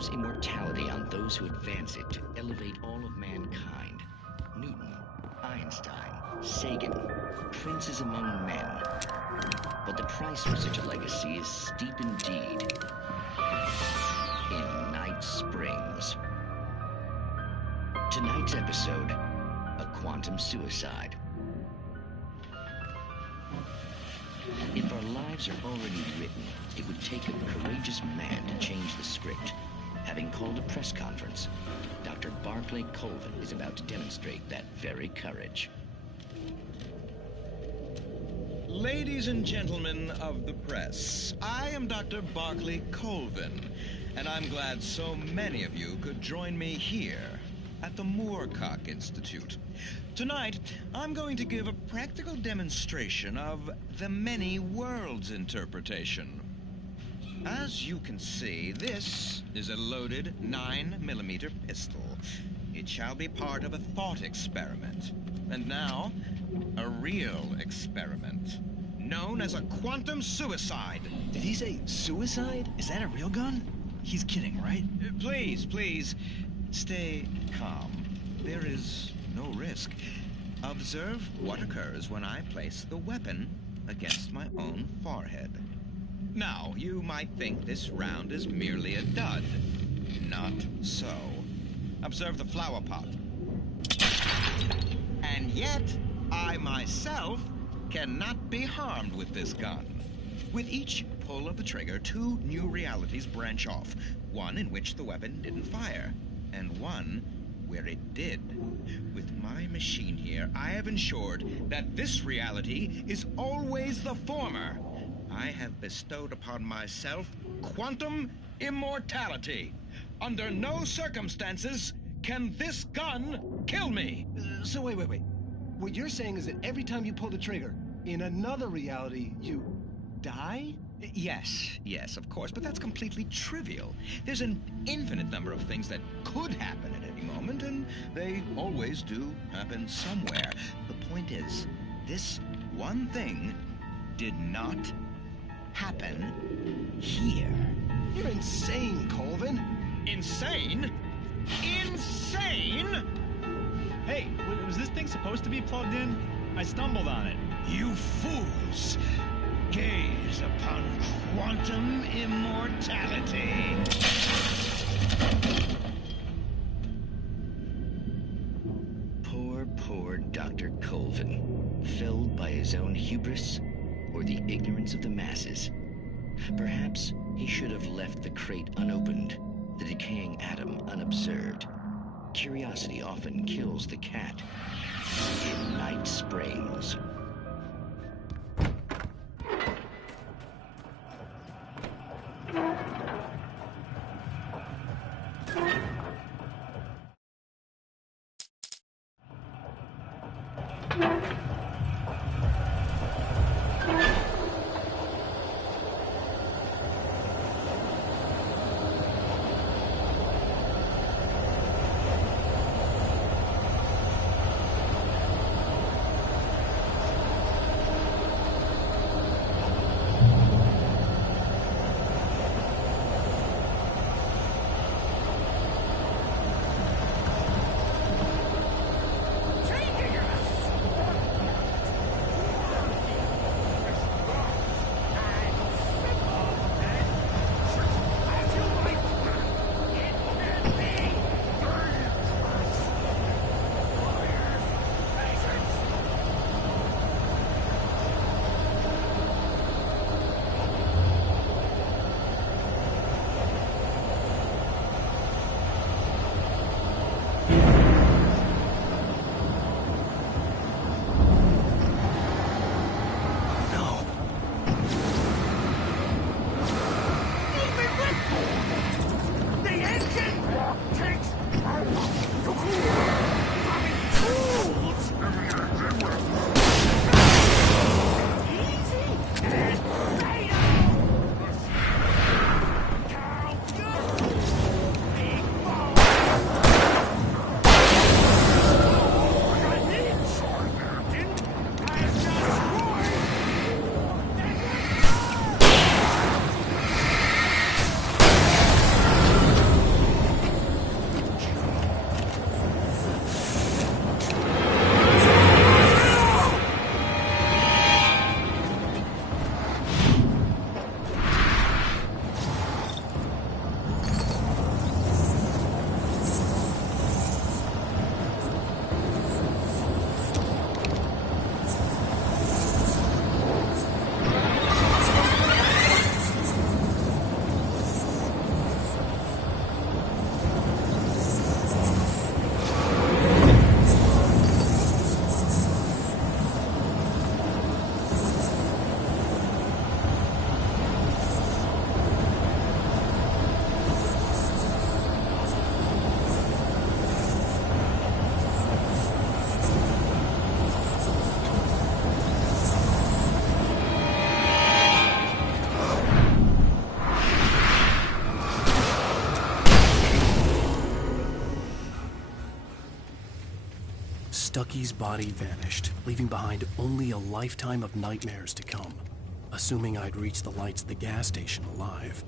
bestows immortality on those who advance it to elevate all of mankind. Newton, Einstein, Sagan, princes among men. But the price for such a legacy is steep indeed. In Night Springs. Tonight's episode, a quantum suicide. If our lives are already written, it would take a courageous man to change the script. Having called a press conference, Dr. Barclay Colvin is about to demonstrate that very courage. Ladies and gentlemen of the press, I am Dr. Barclay Colvin, and I'm glad so many of you could join me here at the Moorcock Institute. Tonight, I'm going to give a practical demonstration of the many worlds interpretation. As you can see, this is a loaded 9mm pistol. It shall be part of a thought experiment. And now, a real experiment, known as a quantum suicide. Did he say suicide? Is that a real gun? He's kidding, right? Please, stay calm. There is no risk. Observe what occurs when I place the weapon against my own forehead. Now, you might think this round is merely a dud. Not so. Observe the flower pot. And yet, I myself cannot be harmed with this gun. With each pull of the trigger, two new realities branch off. One in which the weapon didn't fire, and one where it did. With my machine here, I have ensured that this reality is always the former. I have bestowed upon myself quantum immortality. Under no circumstances can this gun kill me. So wait. What you're saying is that every time you pull the trigger, in another reality, you die? Yes, of course, but that's completely trivial. There's an infinite number of things that could happen at any moment, and they always do happen somewhere. The point is, this one thing did not happen here. You're insane, Colvin. Insane? Insane? Hey, was this thing supposed to be plugged in? I stumbled on it. You fools! Gaze upon quantum immortality. Poor Dr. Colvin, felled by his own hubris or the ignorance of the masses. Perhaps he should have left the crate unopened, the decaying atom unobserved. Curiosity often kills the cat. In Night Springs. Ducky's body vanished, leaving behind only a lifetime of nightmares to come, assuming I'd reach the lights at the gas station alive.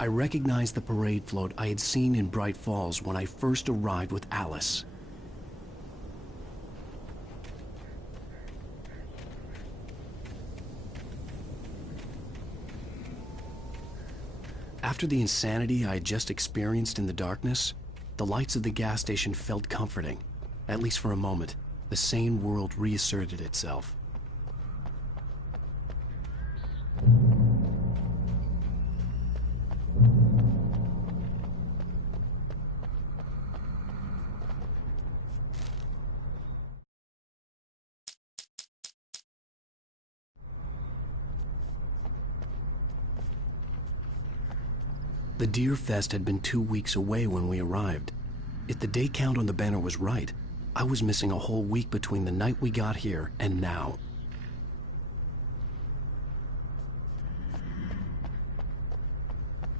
I recognized the parade float I had seen in Bright Falls when I first arrived with Alice. After the insanity I had just experienced in the darkness, the lights of the gas station felt comforting. At least for a moment, the sane world reasserted itself. The Deer Fest had been 2 weeks away when we arrived. If the day count on the banner was right, I was missing a whole week between the night we got here and now.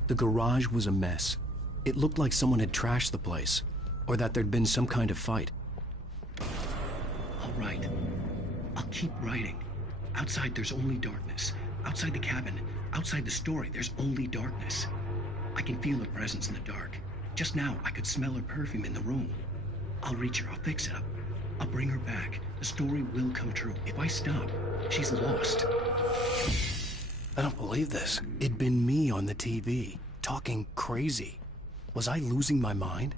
The garage was a mess. It looked like someone had trashed the place, or that there'd been some kind of fight. All right. I'll keep writing. Outside, there's only darkness. Outside the cabin, outside the story, there's only darkness. I can feel her presence in the dark. Just now, I could smell her perfume in the room. I'll reach her. I'll fix it up. I'll bring her back. The story will come true. If I stop, she's lost. I don't believe this. It'd been me on the TV, talking crazy. Was I losing my mind?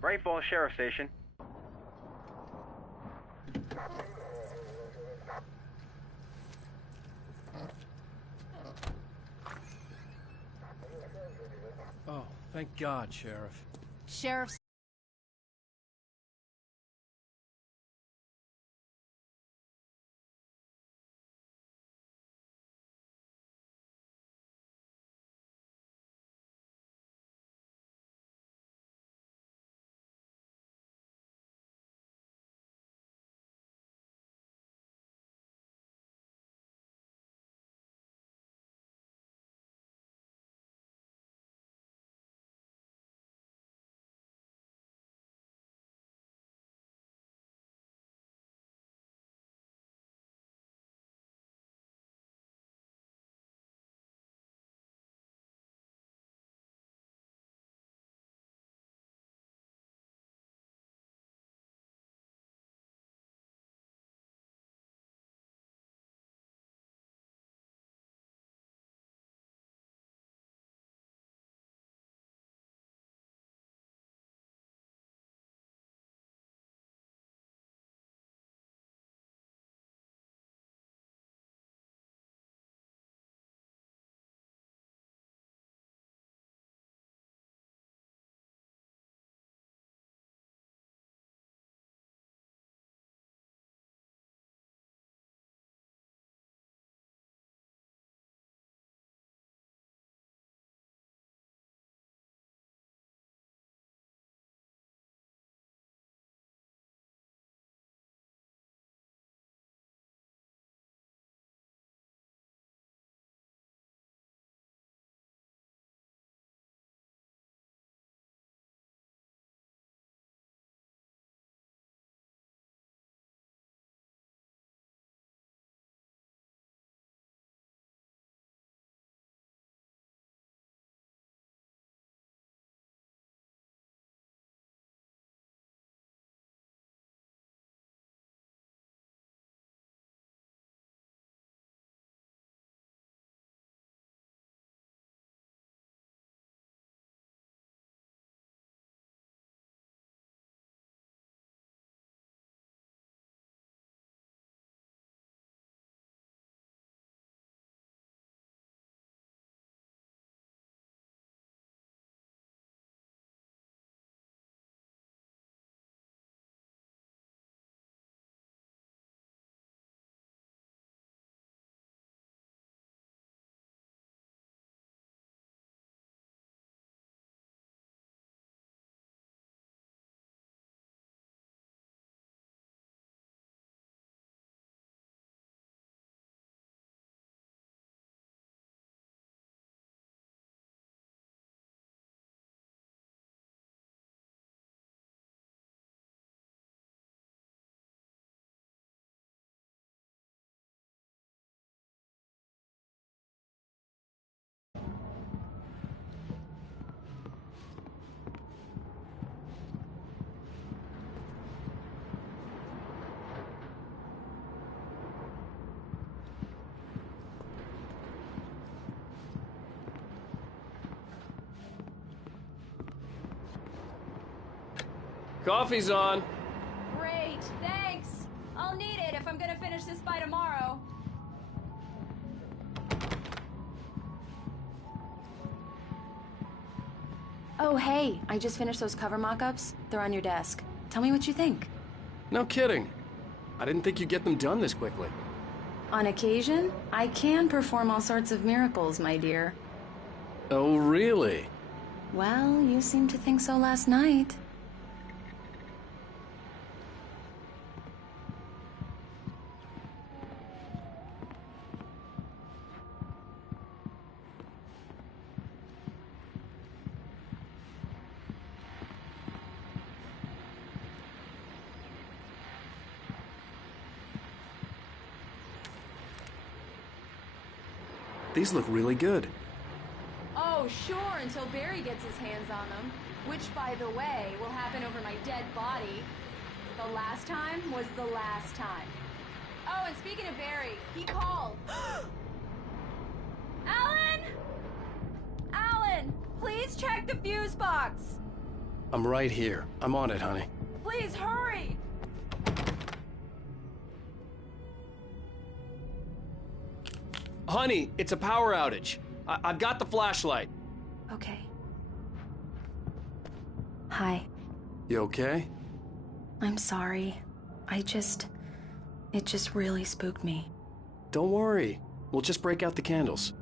Bright Falls Sheriff Station. Oh, thank God, Sheriff. Sheriff Coffee's on. Great, thanks. I'll need it if I'm gonna finish this by tomorrow. Oh, hey, I just finished those cover mock-ups. They're on your desk. Tell me what you think. No kidding. I didn't think you'd get them done this quickly. On occasion, I can perform all sorts of miracles, my dear. Oh, really? Well, you seemed to think so last night. These look really good. Oh, sure, until Barry gets his hands on them. Which, by the way, will happen over my dead body. The last time was the last time. Oh, and speaking of Barry, he called. Alan! Alan, please check the fuse box. I'm right here. I'm on it, honey. Please hurry! Honey, it's a power outage. I've got the flashlight. Okay. Hi. You okay? I'm sorry. It just really spooked me. Don't worry. We'll just break out the candles.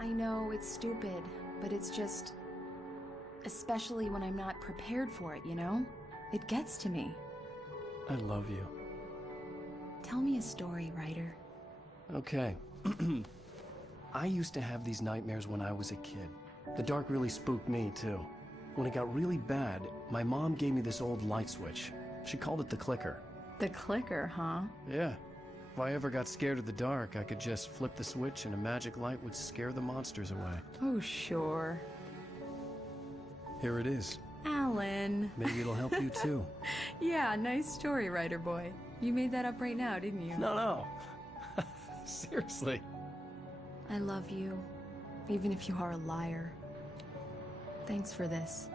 I know it's stupid, but it's just... Especially when I'm not prepared for it, you know? It gets to me. I love you. Tell me a story, writer. Okay. I used to have these nightmares when I was a kid. The dark really spooked me, too. When it got really bad, my mom gave me this old light switch. She called it the clicker. The clicker, huh? Yeah. If I ever got scared of the dark, I could just flip the switch and a magic light would scare the monsters away. Oh, sure. Here it is. Alan. Maybe it'll help you, too. Yeah, nice story, writer boy. You made that up right now, didn't you? No. Seriously. I love you, even if you are a liar. Thanks for this.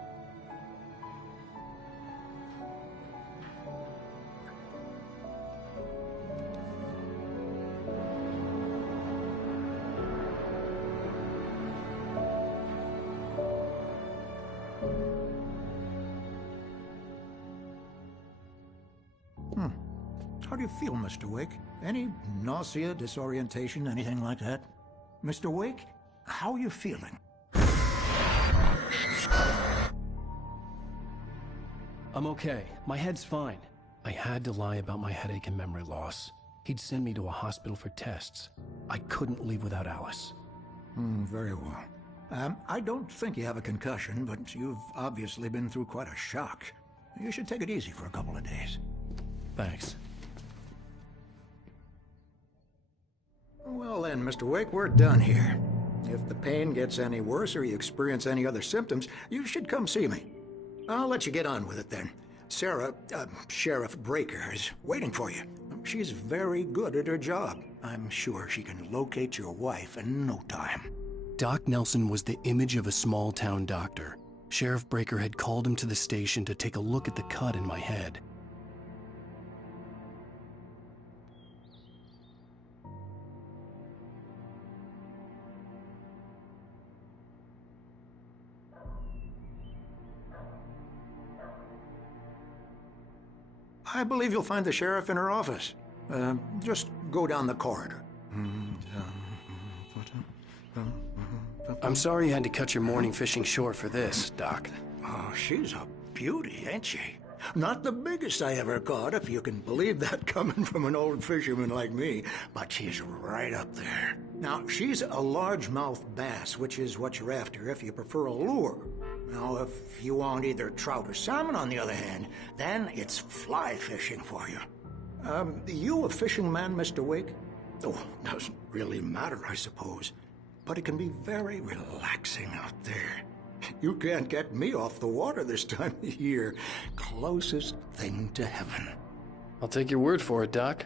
How do you feel, Mr. Wake? Any nausea, disorientation, anything like that? Mr. Wake, how are you feeling? I'm okay. My head's fine. I had to lie about my headache and memory loss. He'd send me to a hospital for tests. I couldn't leave without Alice. Very well. I don't think you have a concussion, but you've obviously been through quite a shock. You should take it easy for a couple of days. Thanks. Well then, Mr. Wake, we're done here. If the pain gets any worse or you experience any other symptoms, you should come see me. I'll let you get on with it then. Sarah, Sheriff Breaker, is waiting for you. She's very good at her job. I'm sure she can locate your wife in no time. Doc Nelson was the image of a small-town doctor. Sheriff Breaker had called him to the station to take a look at the cut in my head. I believe you'll find the sheriff in her office. Just go down the corridor. I'm sorry you had to cut your morning fishing short for this, Doc. Oh, she's a beauty, ain't she? Not the biggest I ever caught, if you can believe that coming from an old fisherman like me, but she's right up there. Now, she's a largemouth bass, which is what you're after if you prefer a lure. Now, if you want either trout or salmon, on the other hand, then it's fly fishing for you. You a fishing man, Mr. Wake? Oh, doesn't really matter, I suppose. But it can be very relaxing out there. You can't get me off the water this time of year. Closest thing to heaven. I'll take your word for it, Doc.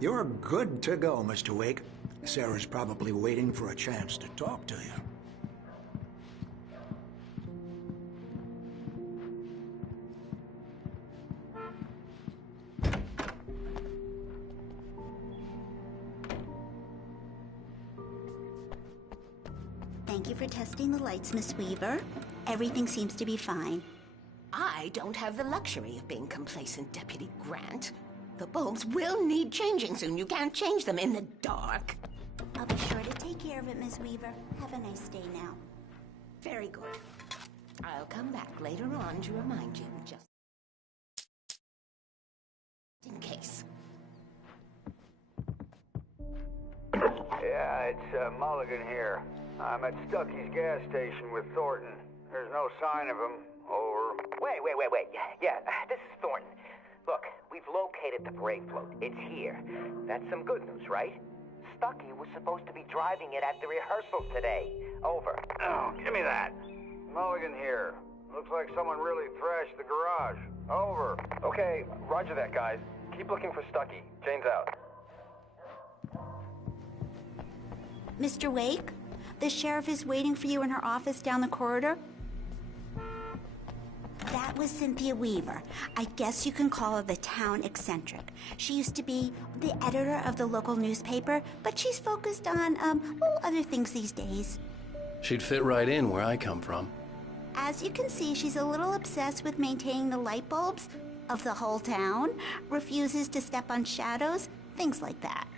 You're good to go, Mr. Wake. Sarah's probably waiting for a chance to talk to you. Thank you for testing the lights, Miss Weaver. Everything seems to be fine. I don't have the luxury of being complacent, Deputy Grant. The bulbs will need changing soon. You can't change them in the dark. I'll be sure to take care of it, Miss Weaver. Have a nice day now. Very good. I'll come back later on to remind you, just in case. Yeah, it's Mulligan here. I'm at Stucky's gas station with Thornton. There's no sign of him. Over. Wait. Yeah, this is Thornton. Look, we've located the brake float. It's here. That's some good news, right? Stucky was supposed to be driving it at the rehearsal today. Over. Oh, give me that. Mulligan here. Looks like someone really thrashed the garage. Over. Okay, roger that, guys. Keep looking for Stucky. Jane's out. Mr. Wake, the sheriff is waiting for you in her office down the corridor. That was Cynthia Weaver. I guess you can call her the town eccentric. She used to be the editor of the local newspaper, but she's focused on, other things these days. She'd fit right in where I come from. As you can see, she's a little obsessed with maintaining the light bulbs of the whole town, refuses to step on shadows, things like that.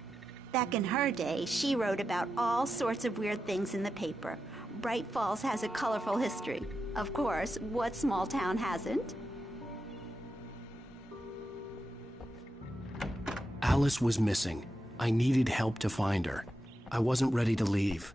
Back in her day, she wrote about all sorts of weird things in the paper. Bright Falls has a colorful history. Of course, what small town hasn't? Alice was missing. I needed help to find her. I wasn't ready to leave.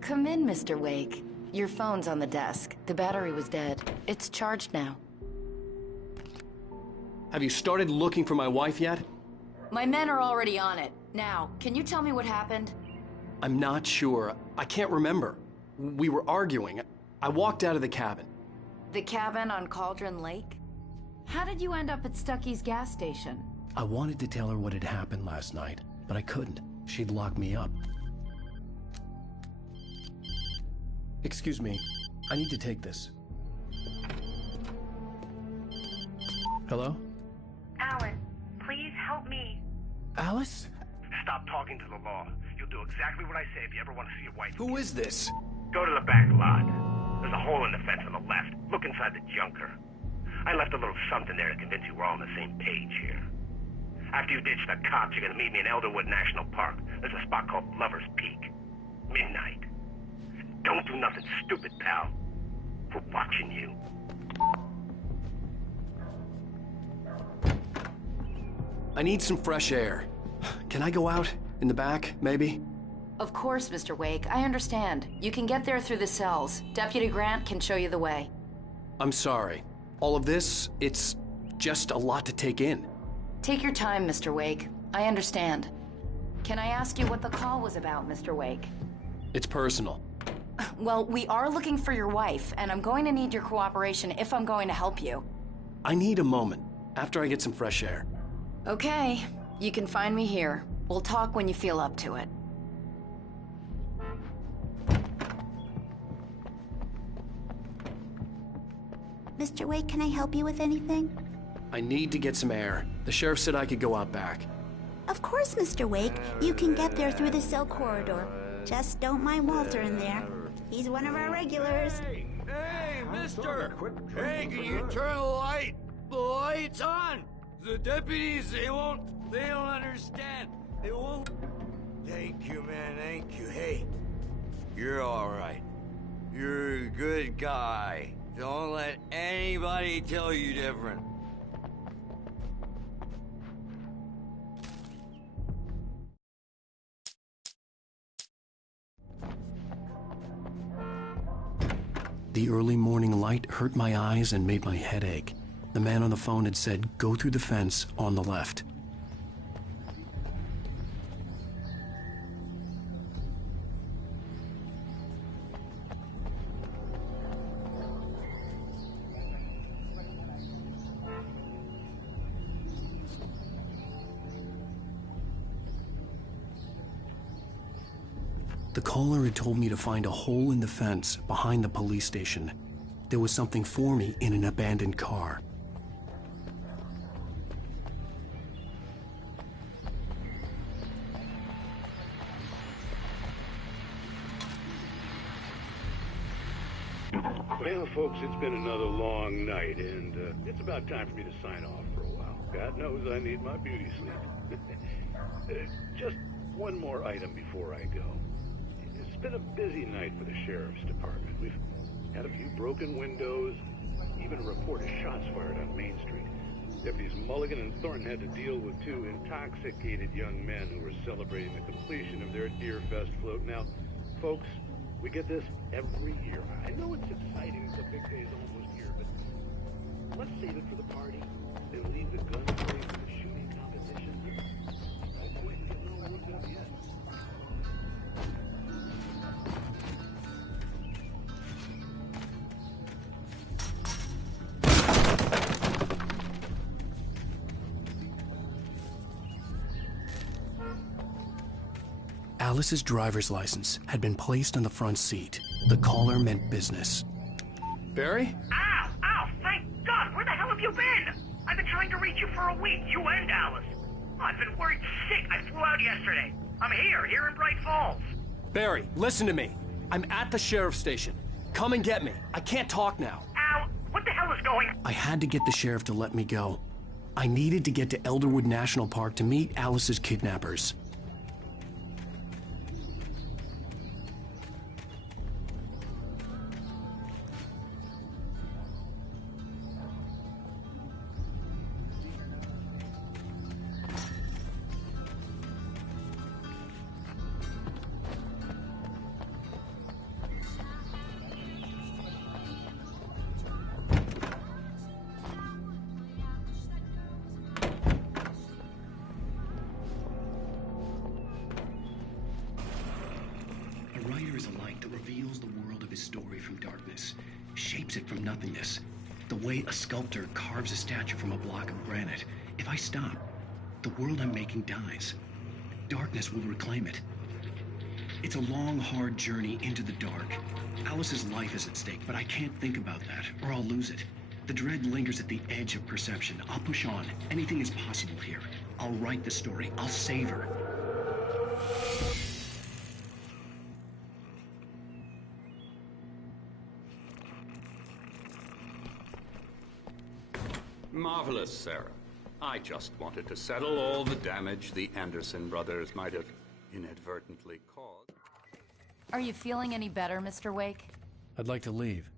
Come in, Mr. Wake. Your phone's on the desk. The battery was dead. It's charged now. Have you started looking for my wife yet? My men are already on it. Now, can you tell me what happened? I'm not sure. I can't remember. We were arguing. I walked out of the cabin. The cabin on Cauldron Lake? How did you end up at Stucky's gas station? I wanted to tell her what had happened last night, but I couldn't. She'd lock me up. Excuse me. I need to take this. Hello? Alan, please help me. Alice? Stop talking to the law. You'll do exactly what I say if you ever want to see your wife. Who is this? Go to the back lot. There's a hole in the fence on the left. Look inside the junker. I left a little something there to convince you we're all on the same page here. After you ditch the cops, you're gonna meet me in Elderwood National Park. There's a spot called Lover's Peak. Midnight. Don't do nothing stupid, pal. We're watching you. I need some fresh air. Can I go out? In the back, maybe? Of course, Mr. Wake. I understand. You can get there through the cells. Deputy Grant can show you the way. I'm sorry. All of this, it's just a lot to take in. Take your time, Mr. Wake. I understand. Can I ask you what the call was about, Mr. Wake? It's personal. Well, we are looking for your wife, and I'm going to need your cooperation if I'm going to help you. I need a moment, after I get some fresh air. Okay, you can find me here. We'll talk when you feel up to it. Mr. Wake, can I help you with anything? I need to get some air. The sheriff said I could go out back. Of course, Mr. Wake. You can get there through the cell corridor. Just don't mind Walter in there. He's one of our regulars. Hey, mister! Hey, can you turn the light? The light's on! The deputies, they don't understand. They won't. Thank you, man, thank you. Hey, you're all right. You're a good guy. Don't let anybody tell you different. The early morning light hurt my eyes and made my head ache. The man on the phone had said, go through the fence on the left. The caller had told me to find a hole in the fence behind the police station. There was something for me in an abandoned car. Well, folks, it's been another long night, and it's about time for me to sign off for a while. God knows I need my beauty sleep. Just one more item before I go. It's been a busy night for the Sheriff's Department. We've had a few broken windows, even a report of shots fired on Main Street. Deputies Mulligan and Thornton had to deal with two intoxicated young men who were celebrating the completion of their Deer Fest float. Now, folks, we get this every year. I know it's exciting, the big day's almost here, but let's save it for the party and leave the gun play for the shooting competition. No point in getting all worked up yet. Alice's driver's license had been placed on the front seat. The caller meant business. Barry? Ow! Ow! Thank God! Where the hell have you been? I've been trying to reach you for a week, you and Alice. Oh, I've been worried sick. I flew out yesterday. I'm here in Bright Falls. Barry, listen to me. I'm at the sheriff's station. Come and get me. I can't talk now. Ow! What the hell is going on? I had to get the sheriff to let me go. I needed to get to Elderwood National Park to meet Alice's kidnappers. Shapes it from nothingness. The way a sculptor carves a statue from a block of granite. If I stop, the world I'm making dies. Darkness will reclaim it. It's a long, hard journey into the dark. Alice's life is at stake, but I can't think about that, or I'll lose it. The dread lingers at the edge of perception. I'll push on. Anything is possible here. I'll write the story. I'll save her. Marvelous, Sarah. I just wanted to settle all the damage the Anderson brothers might have inadvertently caused. Are you feeling any better, Mr. Wake? I'd like to leave.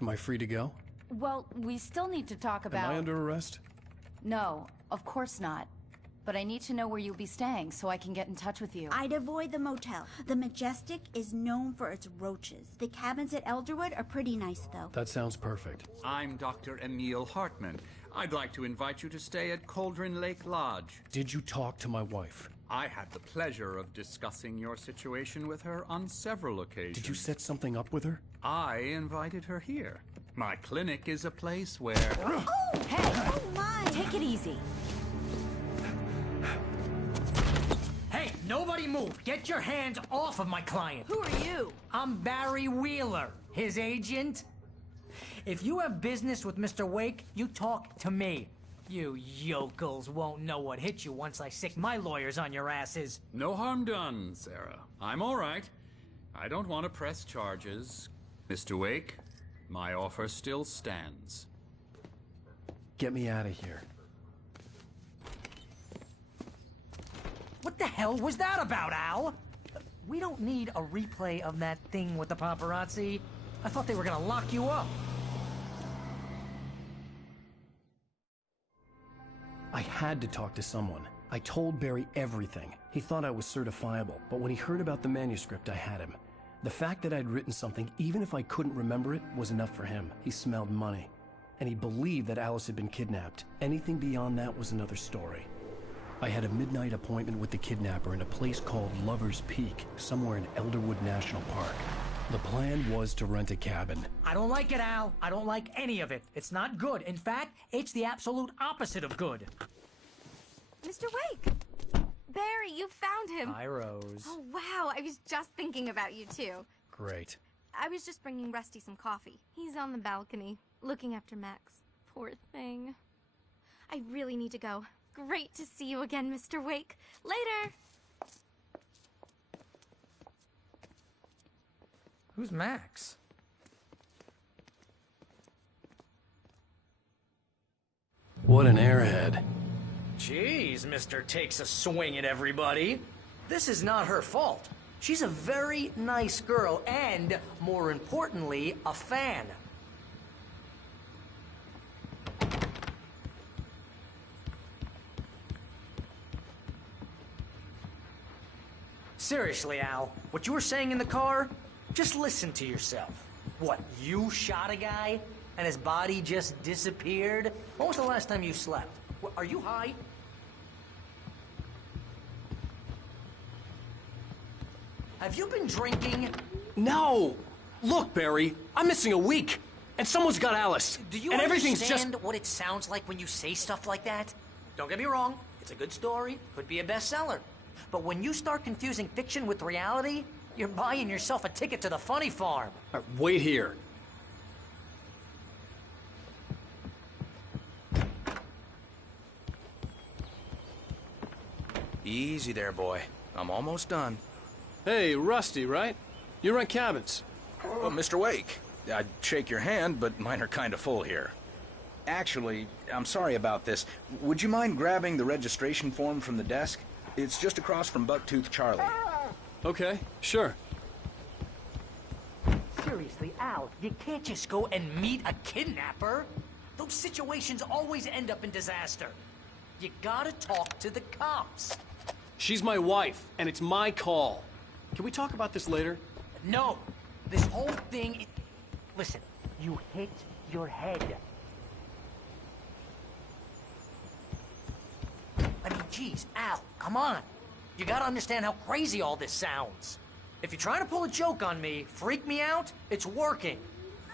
Am I free to go? Well, we still need to talk about... Am I under arrest? No, of course not. But I need to know where you'll be staying so I can get in touch with you. I'd avoid the motel. The Majestic is known for its roaches. The cabins at Elderwood are pretty nice, though. That sounds perfect. I'm Dr. Emil Hartman. I'd like to invite you to stay at Cauldron Lake Lodge. Did you talk to my wife? I had the pleasure of discussing your situation with her on several occasions. Did you set something up with her? I invited her here. My clinic is a place where... Oh, hey! Oh, my! Take it easy. Hey, nobody move! Get your hands off of my client! Who are you? I'm Barry Wheeler, his agent. If you have business with Mr. Wake, you talk to me. You yokels won't know what hit you once I sick my lawyers on your asses. No harm done, Sarah. I'm all right. I don't want to press charges. Mr. Wake, my offer still stands. Get me out of here. What the hell was that about, Al? We don't need a replay of that thing with the paparazzi. I thought they were gonna lock you up. I had to talk to someone. I told Barry everything. He thought I was certifiable, but when he heard about the manuscript, I had him. The fact that I'd written something, even if I couldn't remember it, was enough for him. He smelled money. And he believed that Alice had been kidnapped. Anything beyond that was another story. I had a midnight appointment with the kidnapper in a place called Lover's Peak, somewhere in Elderwood National Park. The plan was to rent a cabin. I don't like it, Al. I don't like any of it. It's not good. In fact, it's the absolute opposite of good. Mr. Wake! Barry, you found him. Hi, Rose. Oh, wow. I was just thinking about you, too. Great. I was just bringing Rusty some coffee. He's on the balcony, looking after Max. Poor thing. I really need to go. Great to see you again, Mr. Wake. Later! Who's Max? What an airhead. Jeez, Mr. Takes a swing at everybody. This is not her fault. She's a very nice girl and, more importantly, a fan. Seriously, Al, what you were saying in the car, just listen to yourself. What, you shot a guy and his body just disappeared? When was the last time you slept? What, are you high? Have you been drinking? No! Look, Barry, I'm missing a week, and someone's got Alice. Do you and everything's understand just... what it sounds like when you say stuff like that? Don't get me wrong, it's a good story, could be a bestseller. But when you start confusing fiction with reality, you're buying yourself a ticket to the funny farm. All right, wait here. Easy there, boy. I'm almost done. Hey, Rusty, right? You rent cabins. Well, Mr. Wake, I'd shake your hand, but mine are kind of full here. Actually, I'm sorry about this. Would you mind grabbing the registration form from the desk? It's just across from Bucktooth Charlie. Okay, sure. Seriously, Al, you can't just go and meet a kidnapper. Those situations always end up in disaster. You gotta talk to the cops. She's my wife, and it's my call. Can we talk about this later? No. This whole thing... Listen, you hit your head. I mean, geez, Al, come on. You gotta understand how crazy all this sounds. If you're trying to pull a joke on me, freak me out, it's working.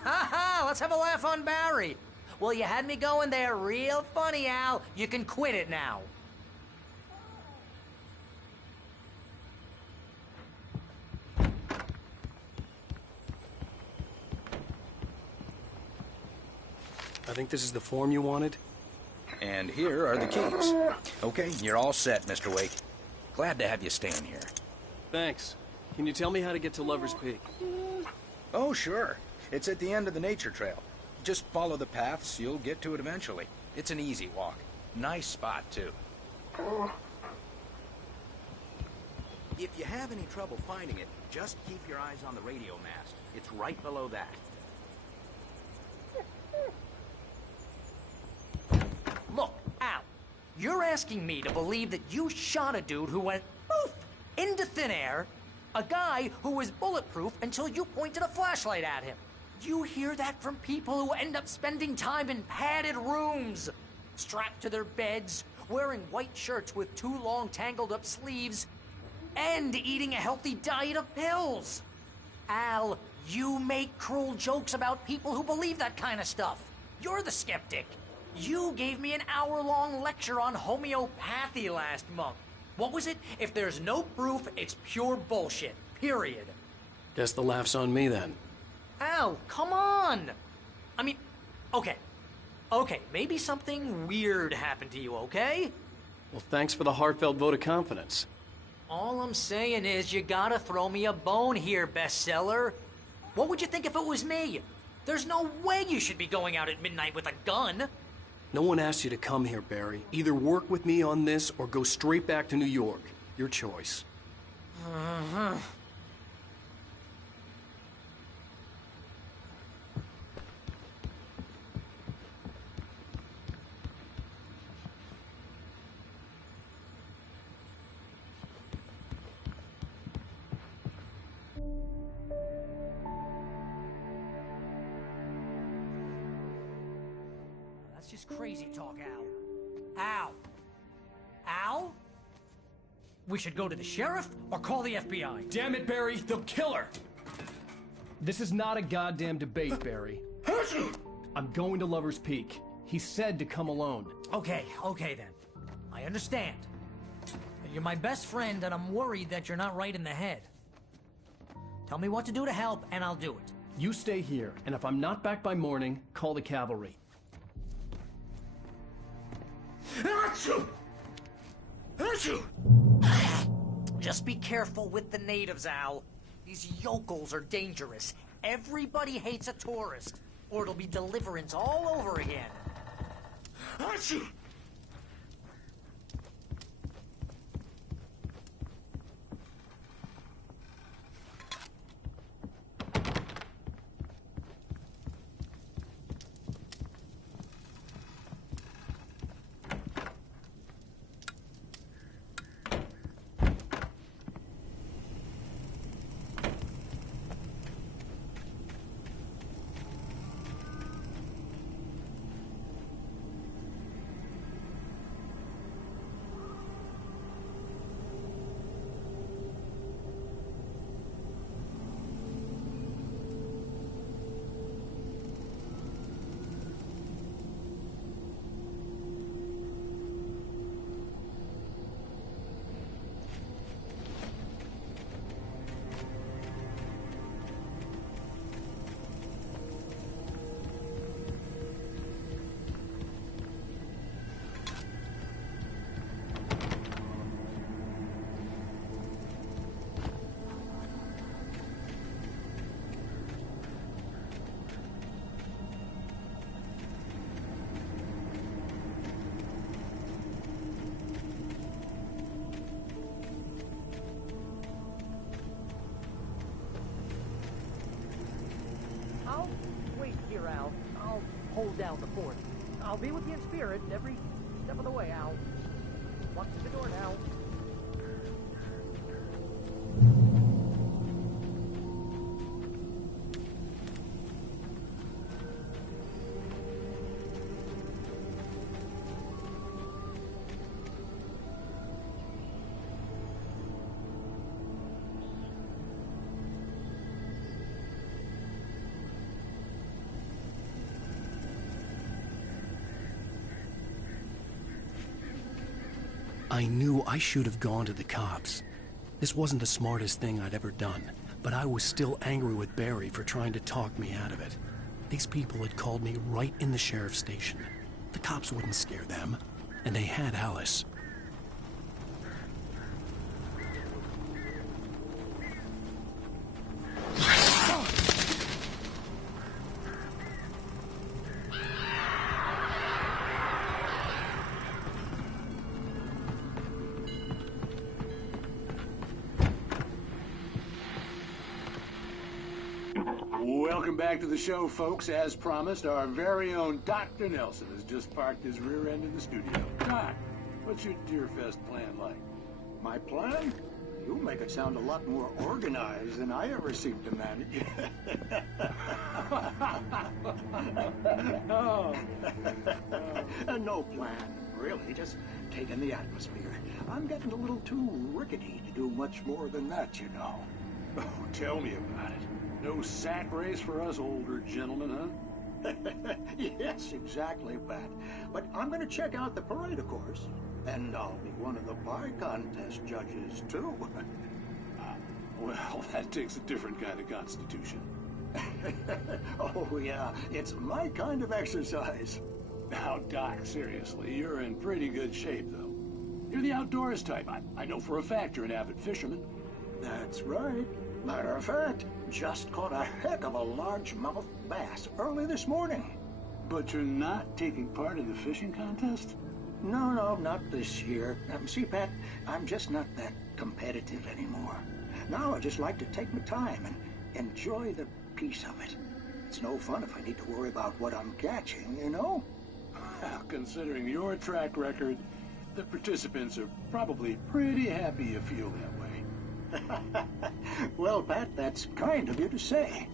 Ha ha, let's have a laugh on Barry. Well, you had me going there real funny, Al. You can quit it now. I think this is the form you wanted. And here are the keys. Okay, you're all set, Mr. Wake. Glad to have you staying here. Thanks. Can you tell me how to get to Lover's Peak? Oh, sure. It's at the end of the nature trail. Just follow the paths, you'll get to it eventually. It's an easy walk. Nice spot, too. If you have any trouble finding it, just keep your eyes on the radio mast. It's right below that. Look, Al, you're asking me to believe that you shot a dude who went poof into thin air, a guy who was bulletproof until you pointed a flashlight at him. You hear that from people who end up spending time in padded rooms, strapped to their beds, wearing white shirts with too long tangled up sleeves, and eating a healthy diet of pills. Al, you make cruel jokes about people who believe that kind of stuff. You're the skeptic. You gave me an hour-long lecture on homeopathy last month. What was it? If there's no proof, it's pure bullshit. Period. Guess the laugh's on me then. Al, come on! I mean, okay. Okay, maybe something weird happened to you, okay? Well, thanks for the heartfelt vote of confidence. All I'm saying is you gotta throw me a bone here, bestseller. What would you think if it was me? There's no way you should be going out at midnight with a gun. No one asked you to come here, Barry. Either work with me on this or go straight back to New York. Your choice. Uh-huh. just crazy talk, Al. Al? Al? We should go to the sheriff or call the FBI. Damn it, Barry, they'll kill her! This is not a goddamn debate, Barry. I'm going to Lover's Peak. He said to come alone. Okay then. I understand. You're my best friend, and I'm worried that you're not right in the head. Tell me what to do to help, and I'll do it. You stay here, and if I'm not back by morning, call the cavalry. Achoo! Achoo! Just be careful with the natives, Al. These yokels are dangerous. Everybody hates a tourist, or it'll be deliverance all over again. Achoo! I'll wait here, Al. I'll hold down the fort. I'll be with you in spirit every step of the way, Al. Walk to the door now. I knew I should have gone to the cops. This wasn't the smartest thing I'd ever done, but I was still angry with Barry for trying to talk me out of it. These people had called me right in the sheriff's station. The cops wouldn't scare them, and they had Alice. Welcome back to the show, folks. As promised, our very own Dr. Nelson has just parked his rear end in the studio. Doc, what's your Deerfest plan like? My plan? You make it sound a lot more organized than I ever seem to manage. No plan, really. Just taking the atmosphere. I'm getting a little too rickety to do much more than that, you know. Oh, tell me about it. No sack race for us older gentlemen, huh? Yes, exactly, Pat. But I'm going to check out the parade, of course. And I'll be one of the pie contest judges, too. Well, that takes a different kind of constitution. Oh, yeah. It's my kind of exercise. Now, Doc, seriously, you're in pretty good shape, though. You're the outdoors type. I know for a fact you're an avid fisherman. That's right. Matter of fact, just caught a heck of a largemouth bass early this morning. But you're not taking part in the fishing contest? No, not this year. See, Pat, I'm just not that competitive anymore. Now I just like to take my time and enjoy the peace of it. It's no fun if I need to worry about what I'm catching, you know? Well, considering your track record, the participants are probably pretty happy you feel that way. Well, Pat, that's kind of you to say.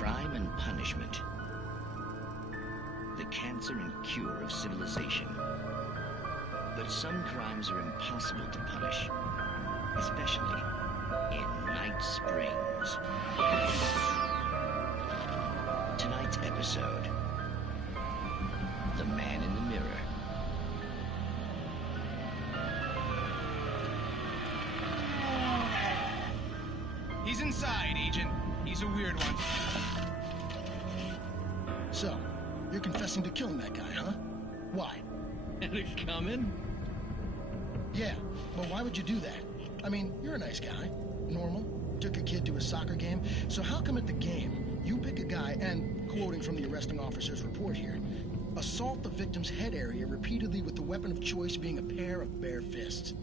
Crime and punishment. The cancer and cure of civilization. But some crimes are impossible to punish, especially in Night Springs. Tonight's episode, The Man in the Mirror. He's inside, Agent. He's a weird one. So, you're confessing to killing that guy, huh? Why? Had it coming? Yeah, but why would you do that? I mean, you're a nice guy. Normal. Took a kid to a soccer game. So how come at the game, you pick a guy and, quoting from the arresting officer's report here, assault the victim's head area repeatedly with the weapon of choice being a pair of bare fists?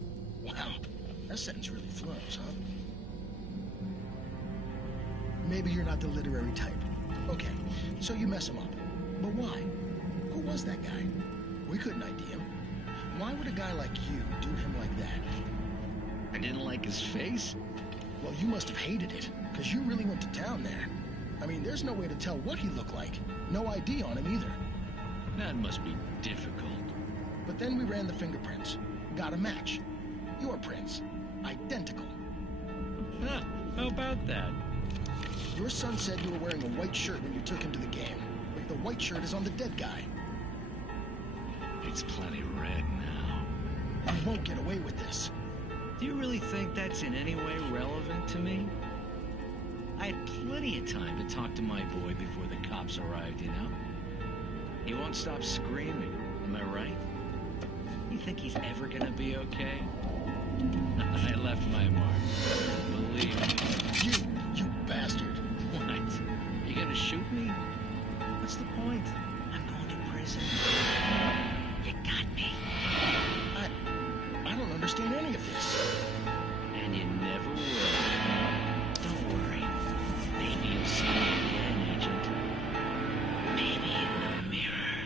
Wow, that sentence really flows, huh? Maybe you're not the literary type. Okay, so you mess him up. But why? Who was that guy? We couldn't ID him. Why would a guy like you do him like that? I didn't like his face? Well, you must have hated it, because you really went to town there. I mean, there's no way to tell what he looked like. No ID on him either. That must be difficult. But then we ran the fingerprints. Got a match. Your prints. Identical. Huh, how about that? Your son said you were wearing a white shirt when you took him to the game. But the white shirt is on the dead guy. It's plenty red now. You won't get away with this. Do you really think that's in any way relevant to me? I had plenty of time to talk to my boy before the cops arrived, you know? He won't stop screaming, am I right? You think he's ever gonna be okay? I left my mark. Believe me. You bastard. What? You gonna shoot me? What's the point? I'm going to prison. You got me. I don't understand any of this. And you never will. Don't worry. Maybe you'll see me again, Agent. Maybe in the mirror.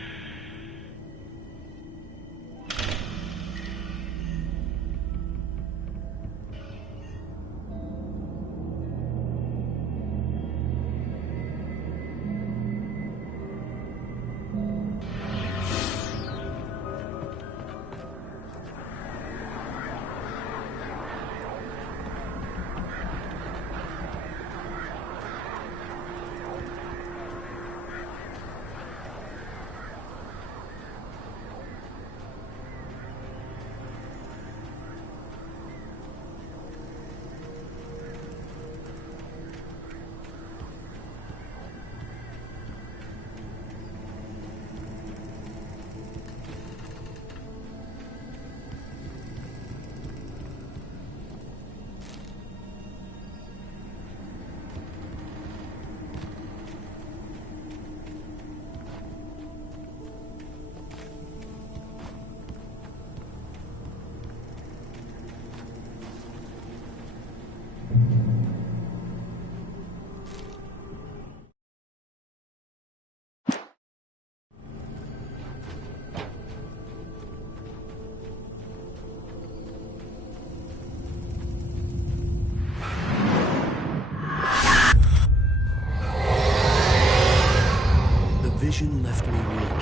Vision left me weak.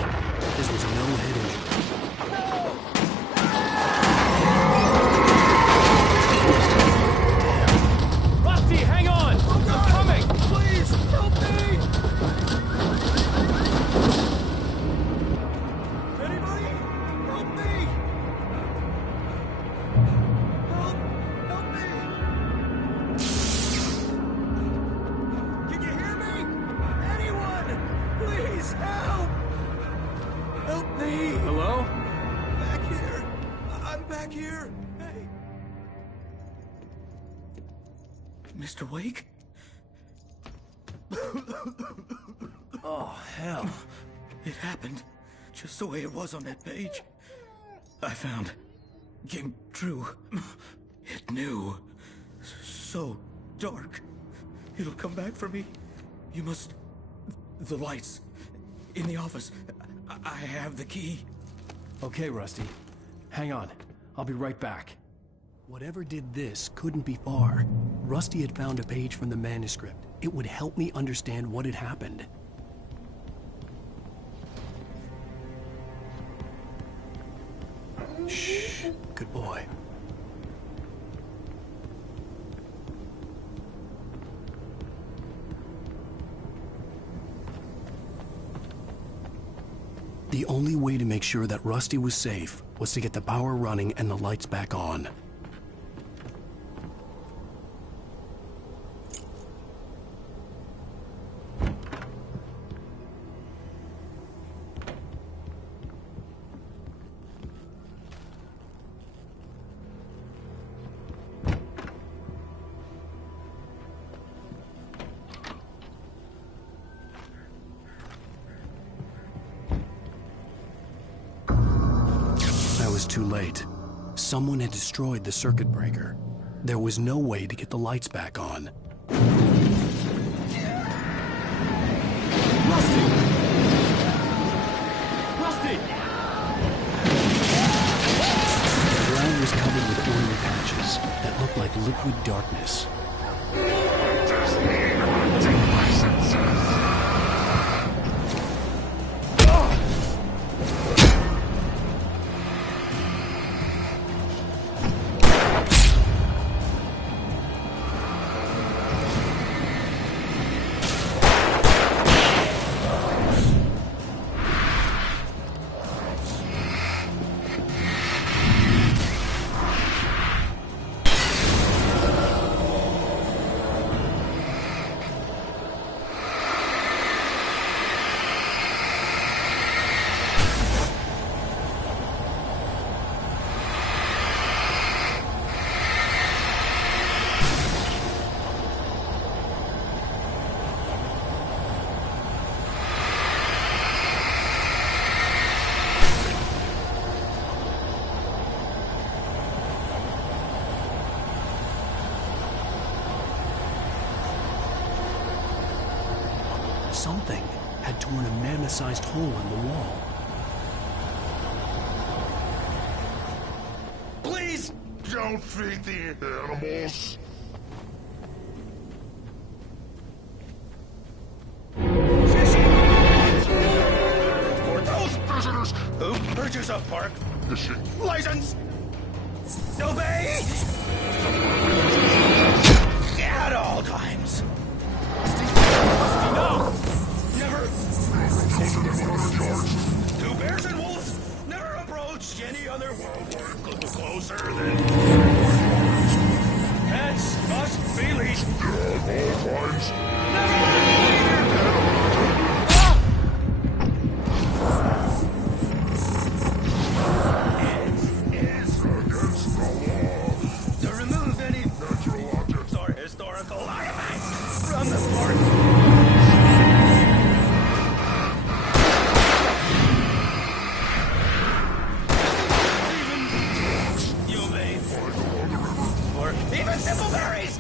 This was no head injury. Rusty, hang on! I'm coming! Please, help me! Anybody? Help me! Help me! Can you hear me? Anyone? Please, help! Help me! Hello? Back here! I'm back here! Hey! Mr. Wake? Oh, hell. It happened just the way it was on that page. I found. Came true. It knew. So dark. It'll come back for me. You must... The lights. In the office. I have the key. Okay, Rusty. Hang on. I'll be right back. Whatever did this couldn't be far. Rusty had found a page from the manuscript. It would help me understand what had happened. Shh. Good boy. The only way to make sure that Rusty was safe was to get the power running and the lights back on. Too late. Someone had destroyed the circuit breaker. There was no way to get the lights back on. Rusty! Rusty! The ground was covered with oily patches that looked like liquid darkness. Something had torn a mammoth-sized hole in the wall. Please! Don't feed the animals! For those prisoners who purchase a park license, obey at all times. No! Never! Two bears and wolves never approach any other wildlife closer than... Pets must be leashed. At all times. It is against the law to remove any natural objects or historical artifacts from the park. Even simple berries!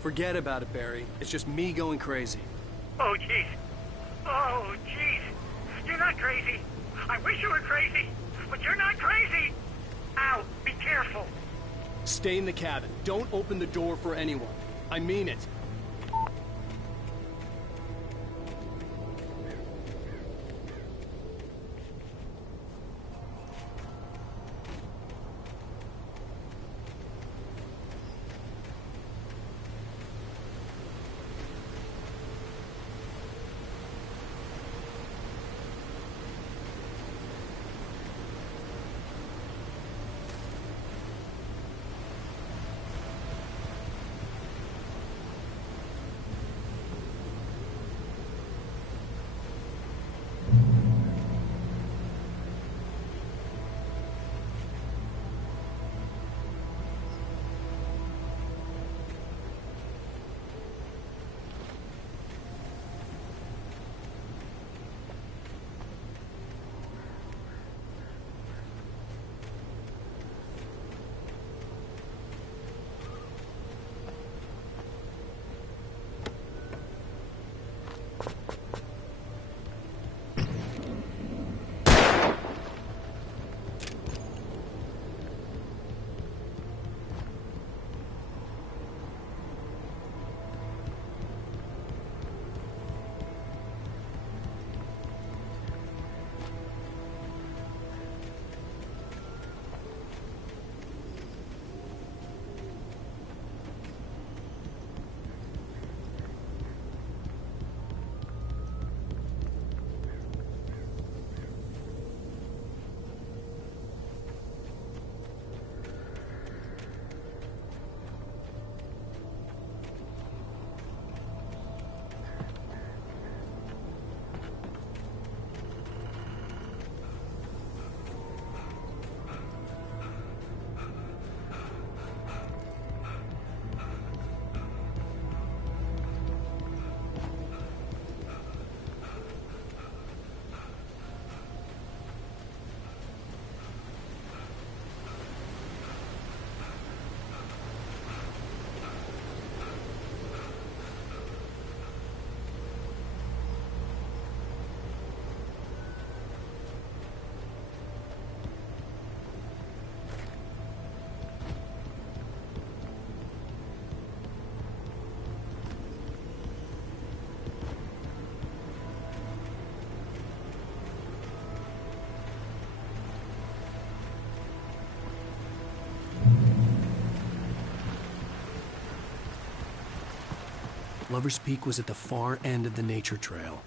Forget about it, Barry. It's just me going crazy. Oh, jeez. Oh, jeez. You're not crazy. I wish you were crazy, but you're not crazy. Ow, be careful. Stay in the cabin. Don't open the door for anyone. I mean it. Lover's Peak was at the far end of the nature trail.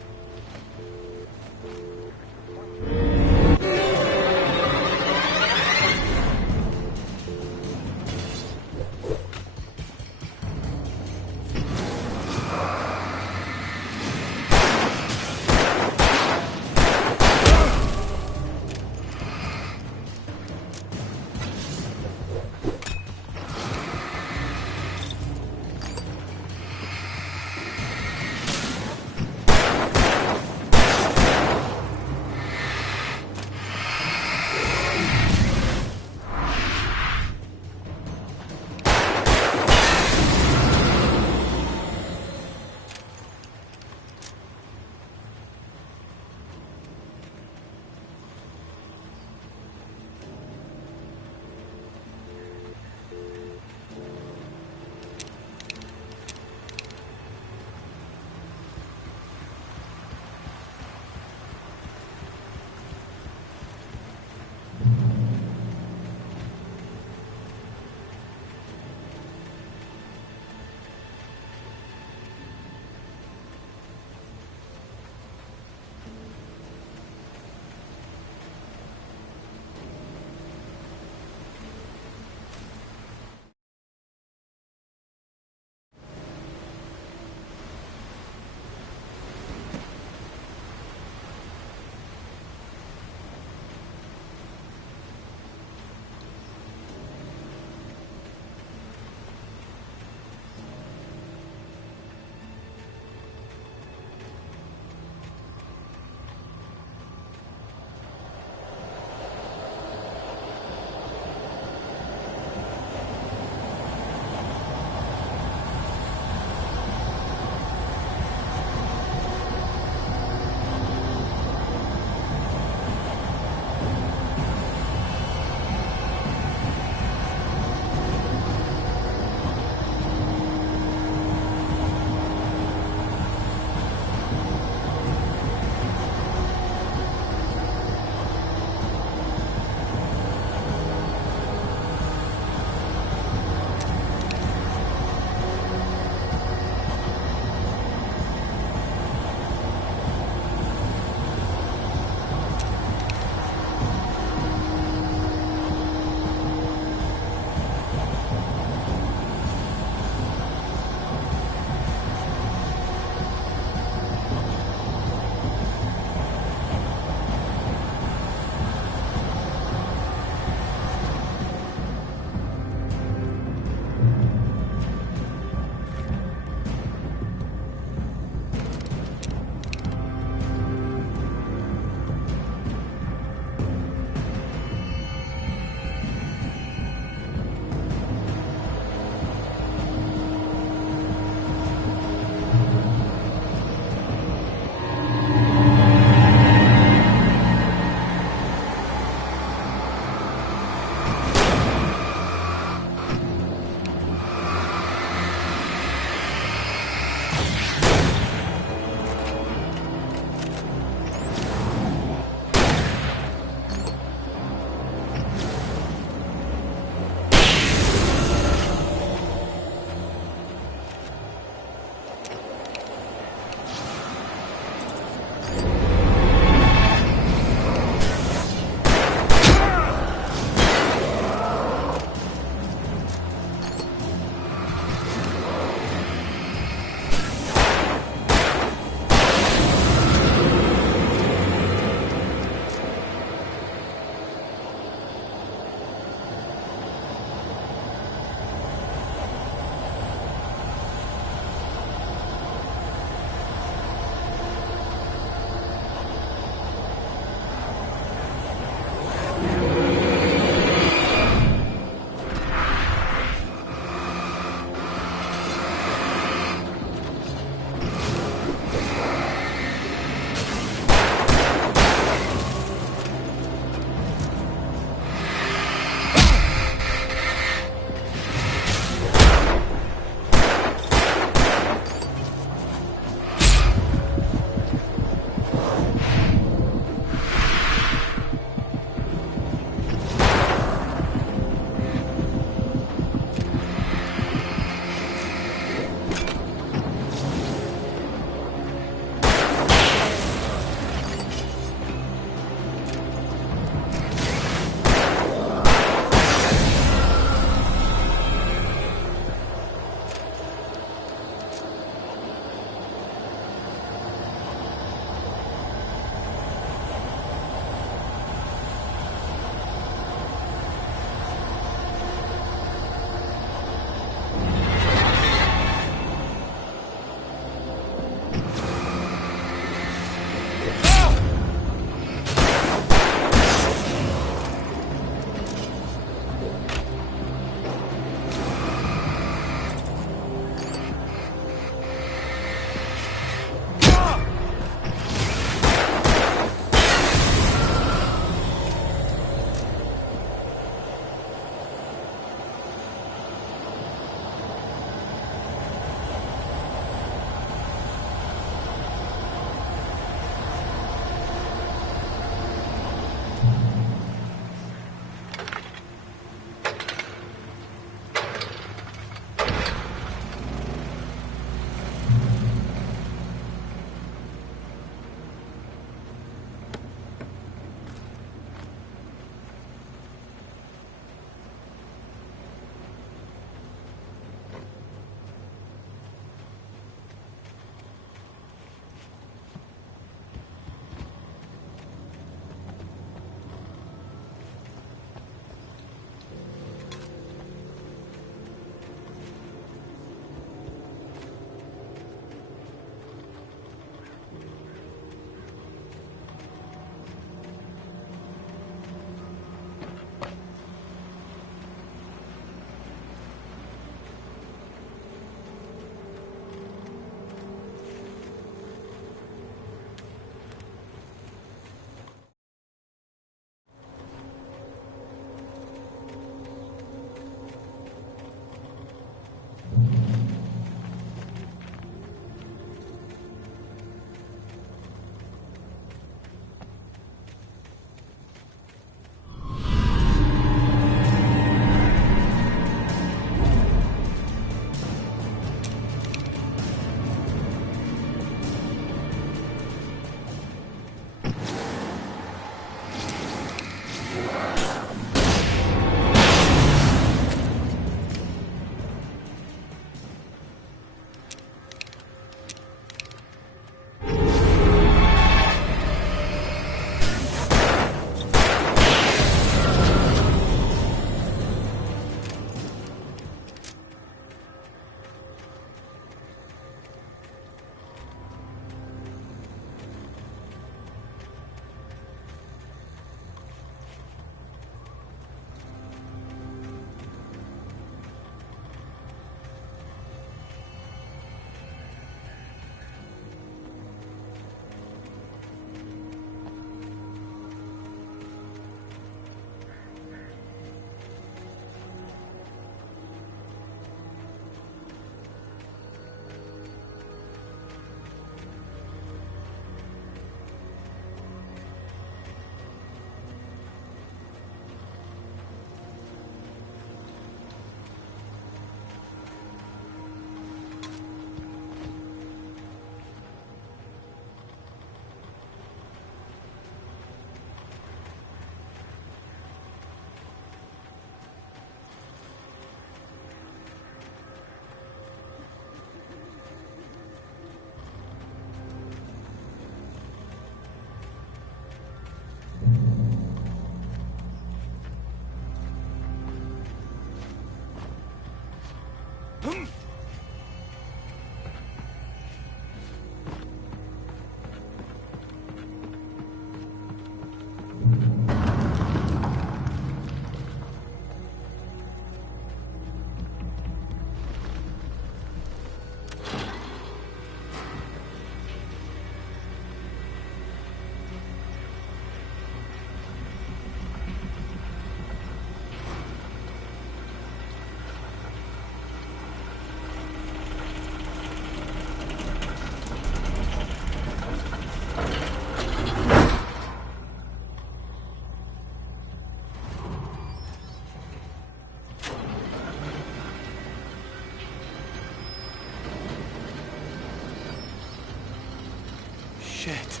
Shit.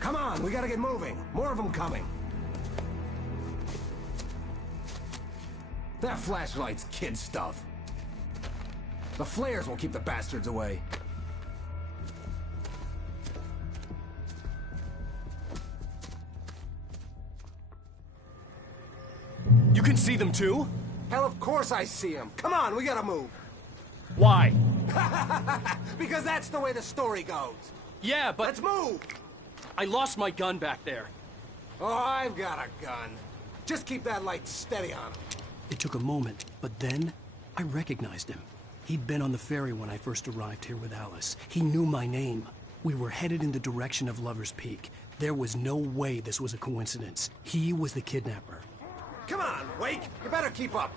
Come on, we gotta get moving. More of them coming. That flashlight's kid stuff. The flares will keep the bastards away. You can see them too? Hell, of course I see them. Come on, we gotta move. Why? Because that's the way the story goes. Yeah, but... Let's move! I lost my gun back there. Oh, I've got a gun. Just keep that light steady on him. It took a moment, but then I recognized him. He'd been on the ferry when I first arrived here with Alice. He knew my name. We were headed in the direction of Lover's Peak. There was no way this was a coincidence. He was the kidnapper. Come on, Wake! You better keep up.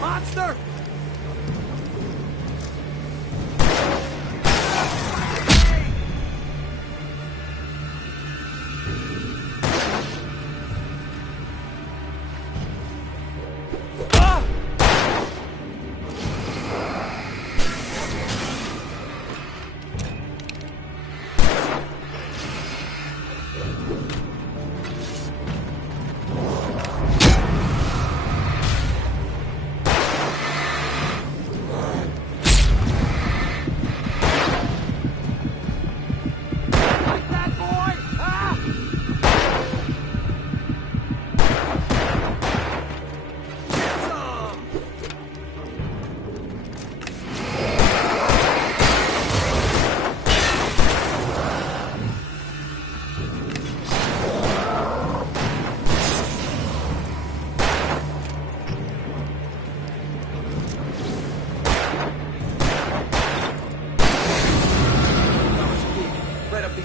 Monster!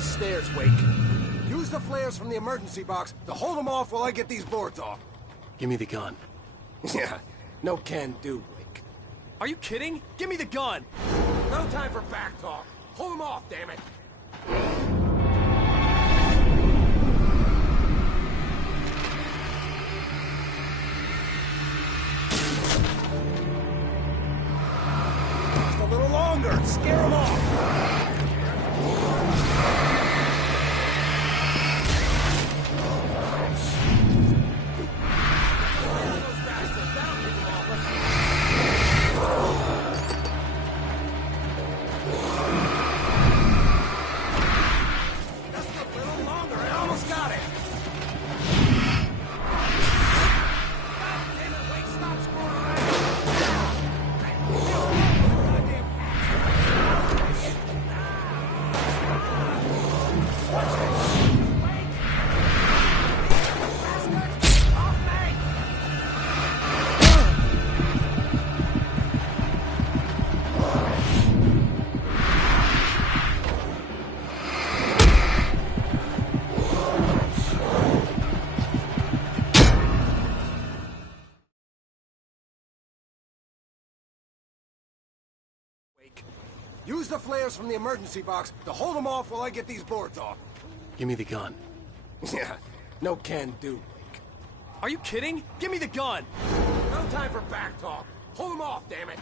Stairs, Wake. Use the flares from the emergency box to hold them off while I get these boards off. Give me the gun. Yeah, no can do, Wake. Are you kidding? Give me the gun! No time for back talk. Hold them off, damn it. Just a little longer. Scare them off. Use the flares from the emergency box to hold them off while I get these boards off. Give me the gun. Yeah, no can do, Wake. Are you kidding? Give me the gun! No time for back talk. Hold them off, damn it.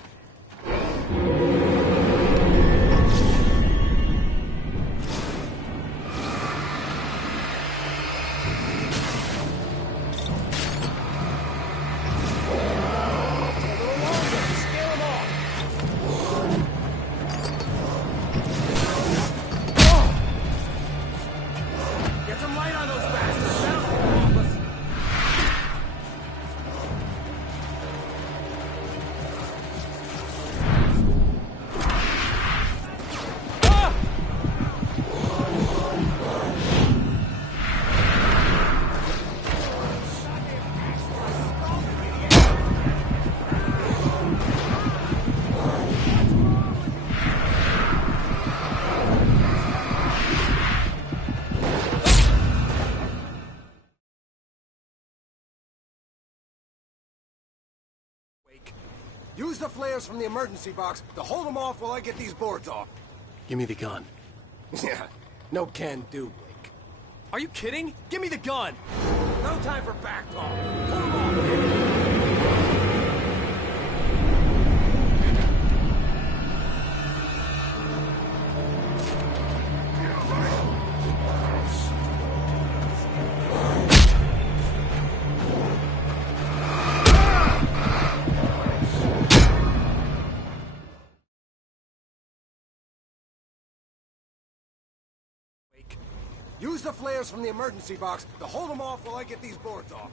Use the flares from the emergency box to hold them off while I get these boards off. Give me the gun. Yeah, no can do, Wake. Are you kidding? Give me the gun! No time for back talk. Hold them off. Use the flares from the emergency box to hold them off while I get these boards off.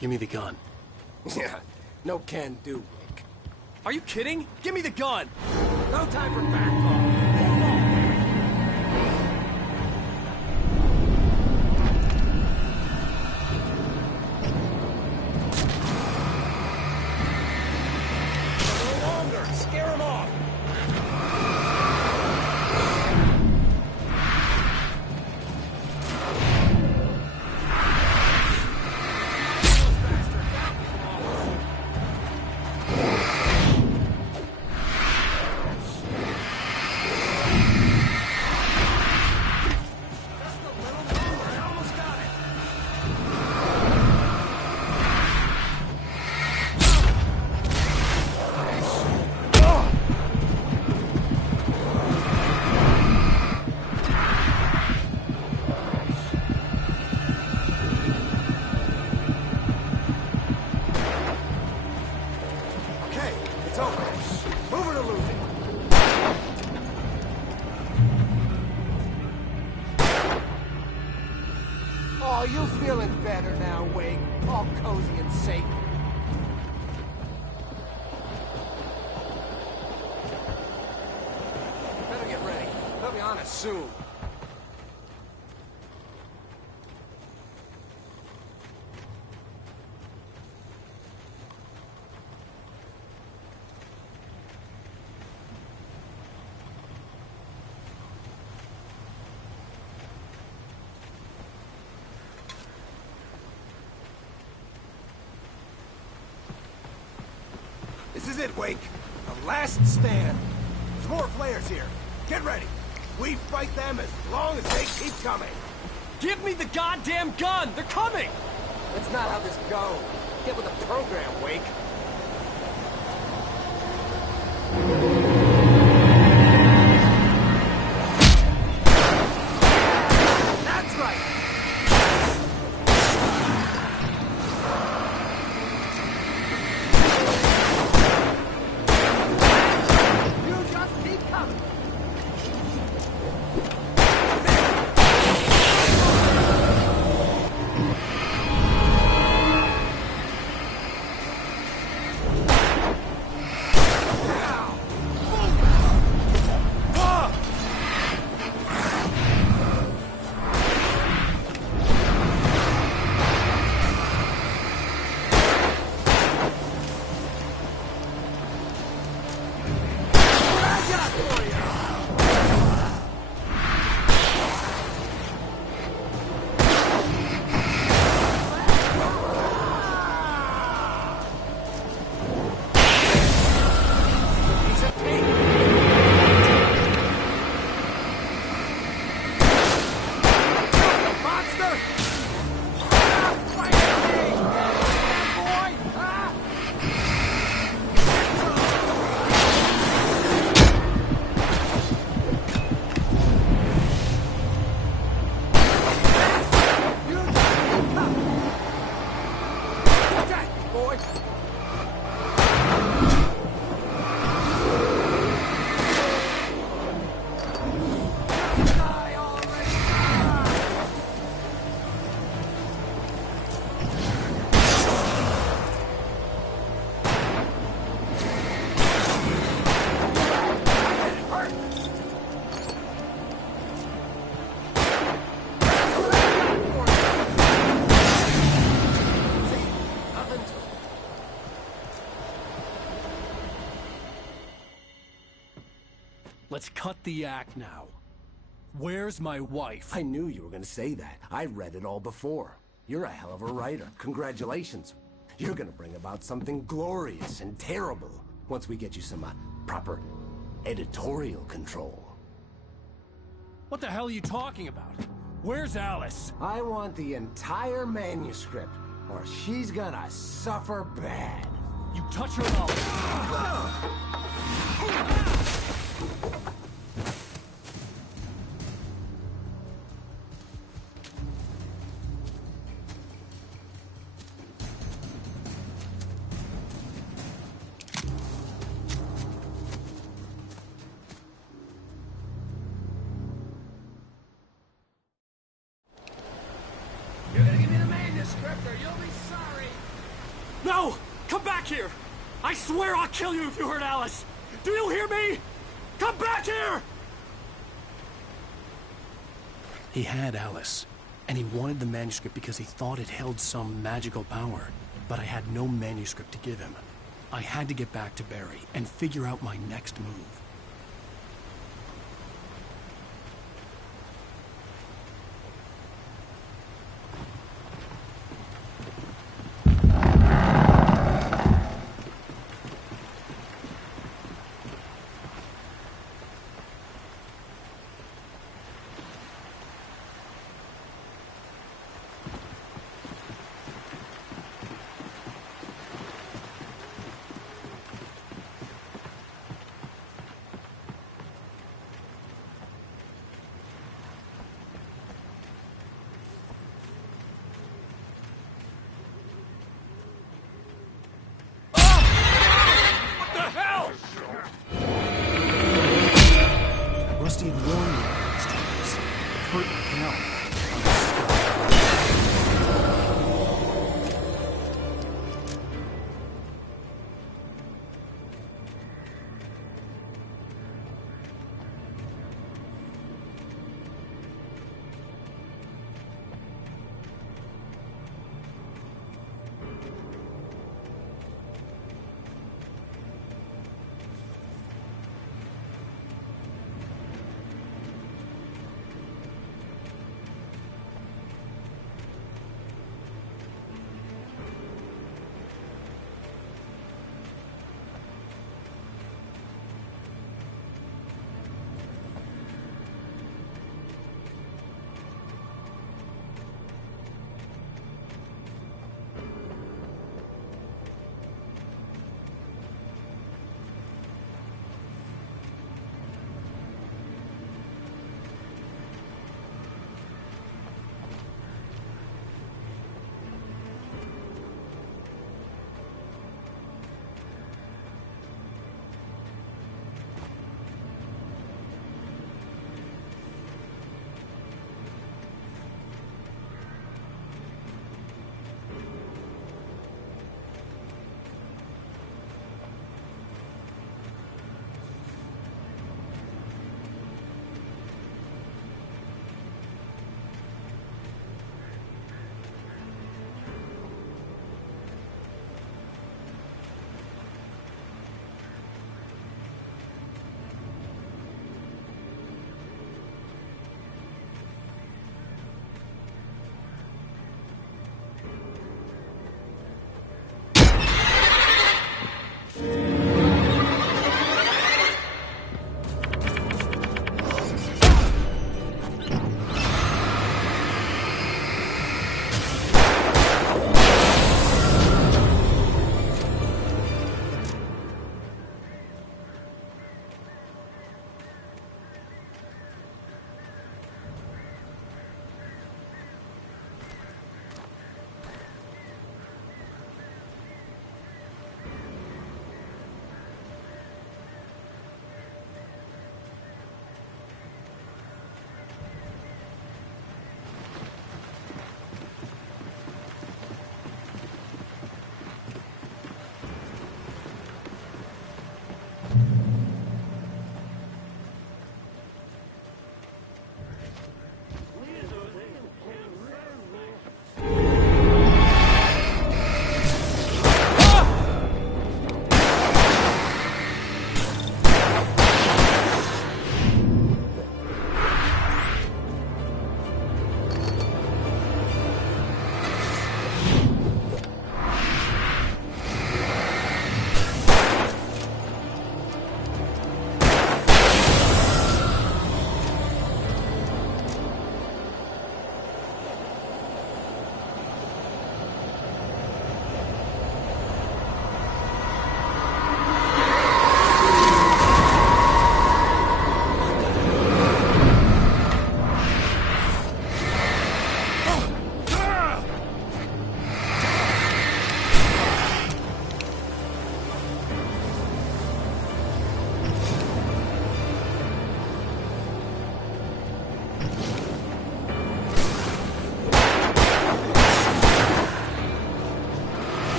Give me the gun. Yeah, no can do, Wake. Are you kidding? Give me the gun! No time for back talk. Hold them off. Scare him off! Oh, you feeling better now, Wake? All cozy and safe. Better get ready. They'll be on us soon. it, Wake. The last stand. There's more flares here. Get ready. We fight them as long as they keep coming. Give me the goddamn gun! They're coming! That's not how this goes. Get with the program, Wake. That's right! You just keep coming! Let's cut the act now. Where's my wife? I knew you were gonna say that. I read it all before. You're a hell of a writer. Congratulations. You're gonna bring about something glorious and terrible once we get you some proper editorial control. What the hell are you talking about? Where's Alice? I want the entire manuscript, or she's gonna suffer bad. You touch her and You're gonna give me the manuscript or you'll be sorry. No! Come back here! I swear I'll kill you if you hurt Alice! Do you hear me? Come back here! He had Alice, and he wanted the manuscript because he thought it held some magical power. But I had no manuscript to give him. I had to get back to Barry and figure out my next move.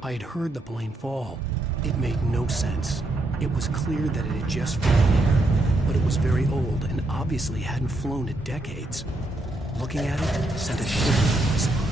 I had heard the plane fall. It made no sense. It was clear that it had just fallen here, but it was very old and obviously hadn't flown in decades. Looking at it sent a shiver down my spine.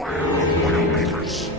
Beware of oil-makers.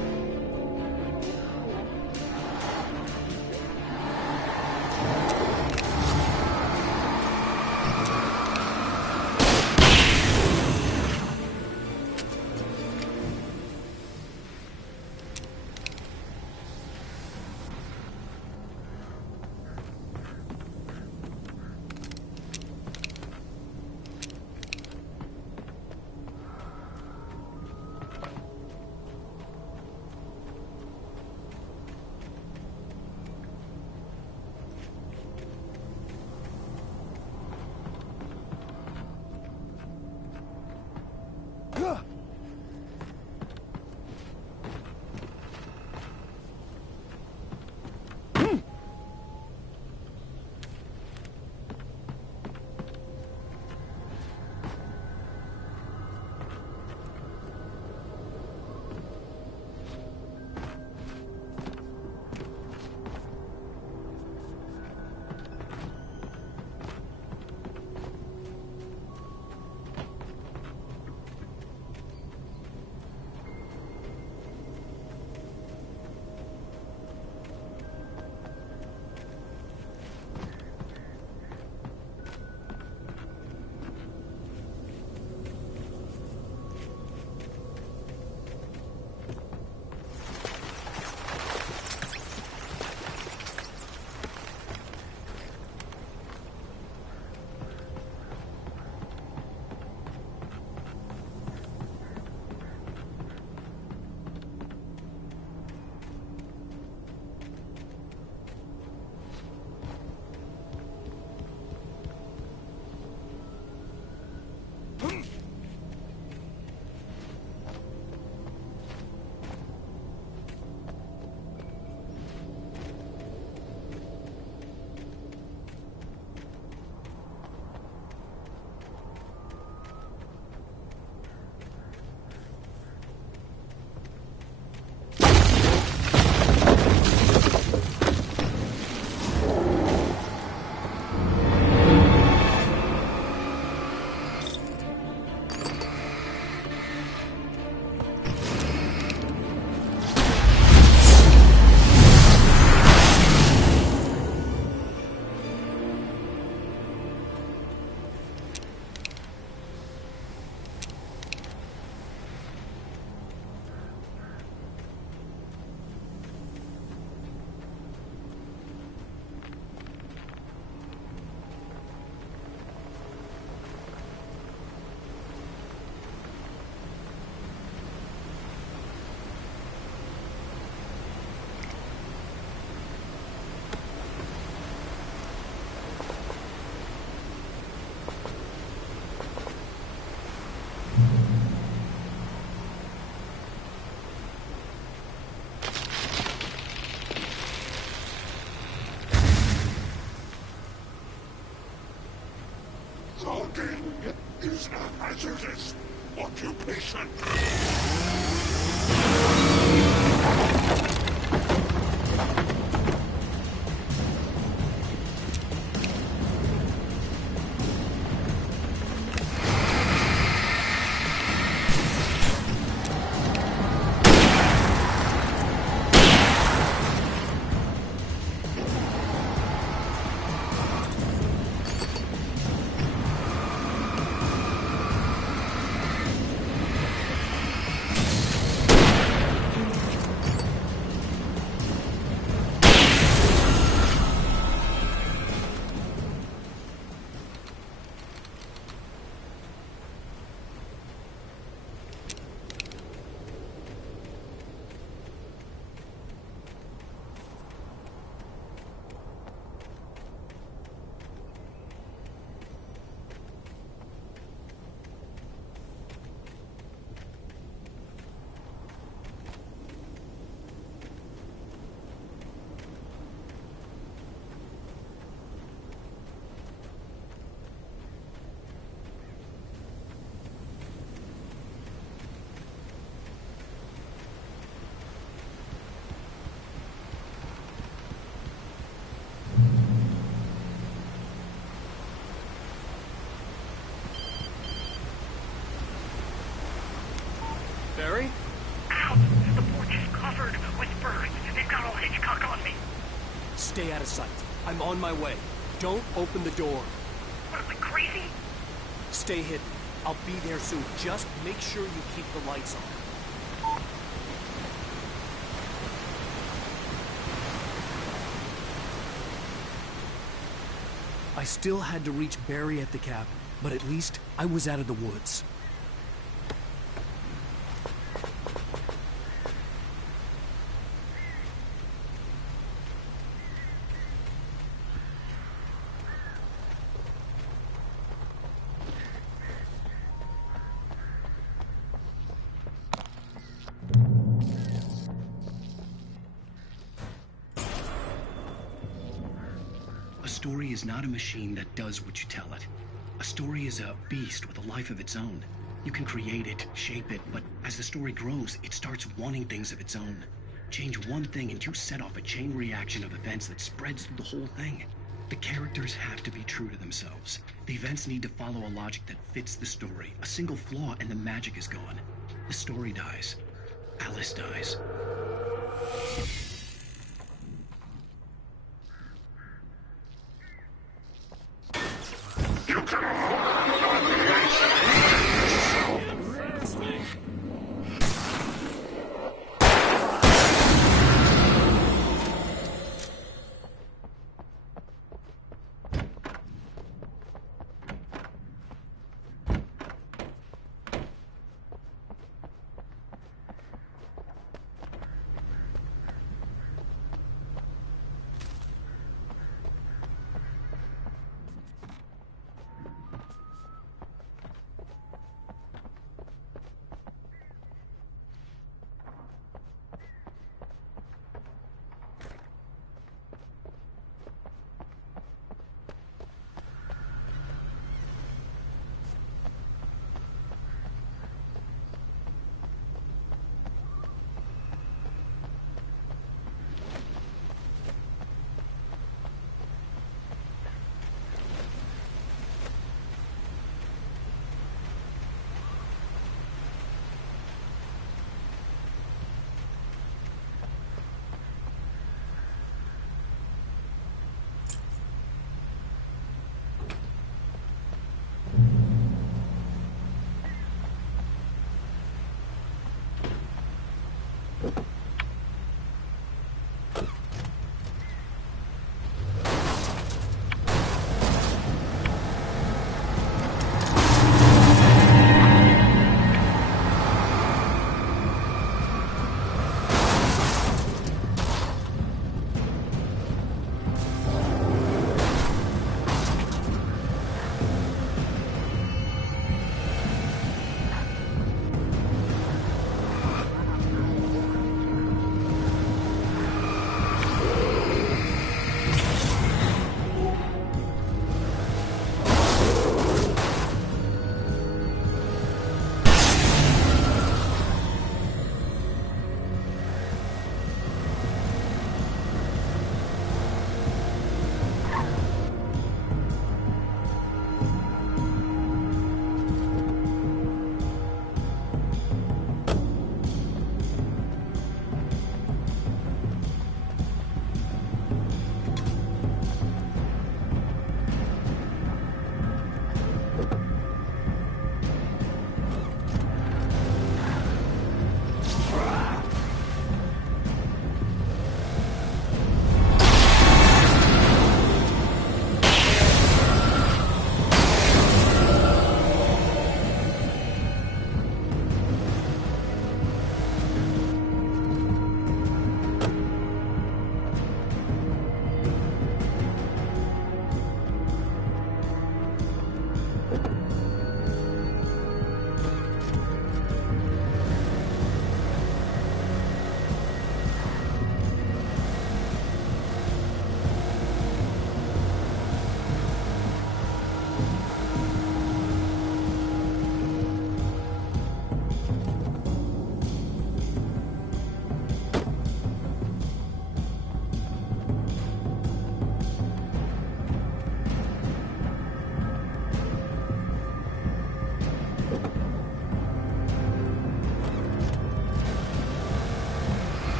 Logging is a hazardous occupation. Stay out of sight. I'm on my way. Don't open the door. What, am I crazy? Stay hidden. I'll be there soon. Just make sure you keep the lights on. I still had to reach Barry at the cabin, but at least I was out of the woods. A story is not a machine that does what you tell it. A story is a beast with a life of its own. You can create it, shape it, but as the story grows, it starts wanting things of its own. Change one thing and you set off a chain reaction of events that spreads through the whole thing. The characters have to be true to themselves. The events need to follow a logic that fits the story. A single flaw and the magic is gone. The story dies. Alice dies.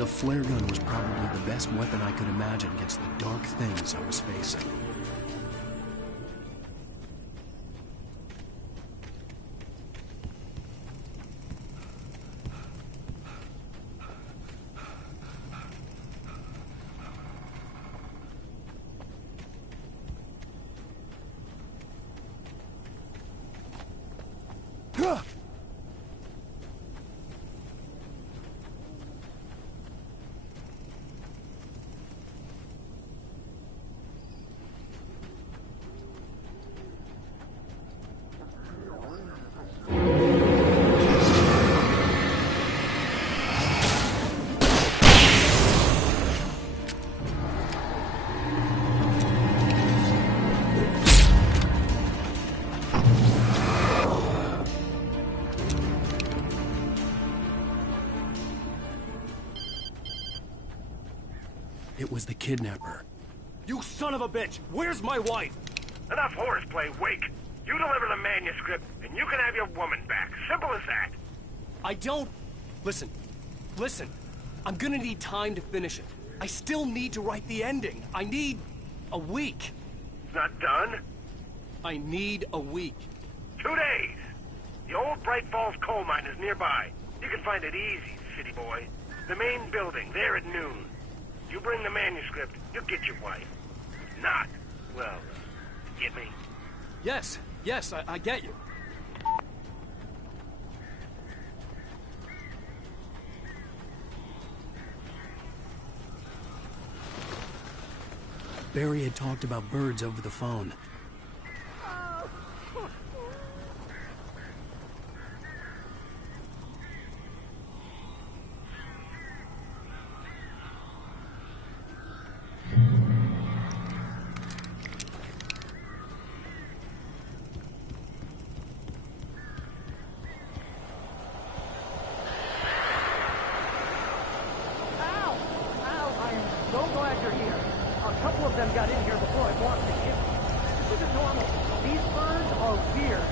The flare gun was probably the best weapon I could imagine against the dark things I was facing. It was the kidnapper. You son of a bitch! Where's my wife? Enough horseplay, Wake. You deliver the manuscript, and you can have your woman back. Simple as that. I don't... Listen. I'm gonna need time to finish it. I still need to write the ending. I need a week. Not done? I need a week. 2 days. The old Bright Falls coal mine is nearby. You can find it easy, city boy. The main building, there at noon. You bring the manuscript, you'll get your wife. Not, well, get me? Yes, I get you. Barry had talked about birds over the phone. So glad you're here. A couple of them got in here before I blocked the kid. This isn't normal. These birds are weird.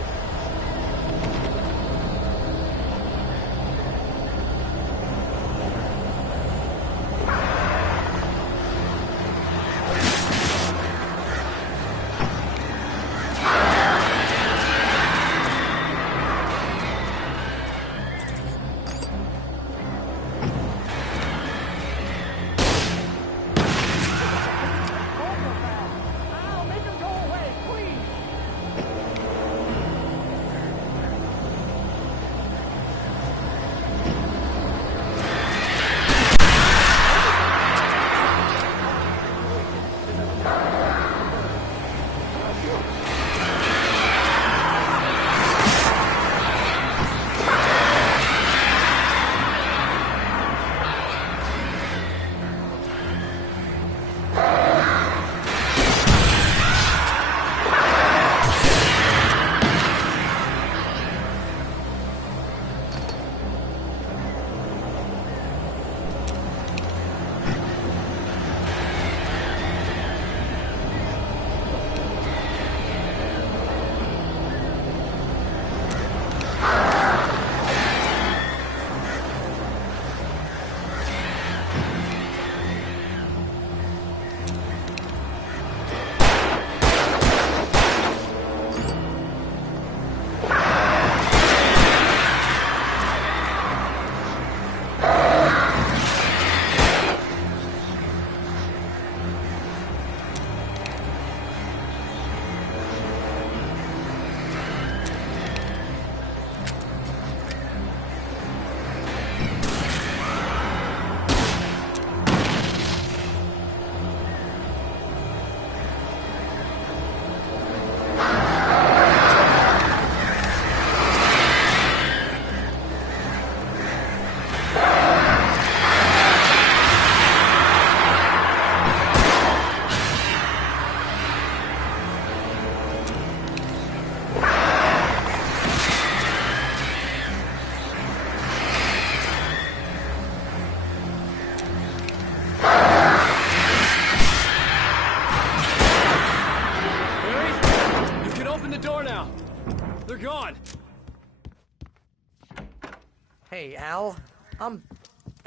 Hey, Al.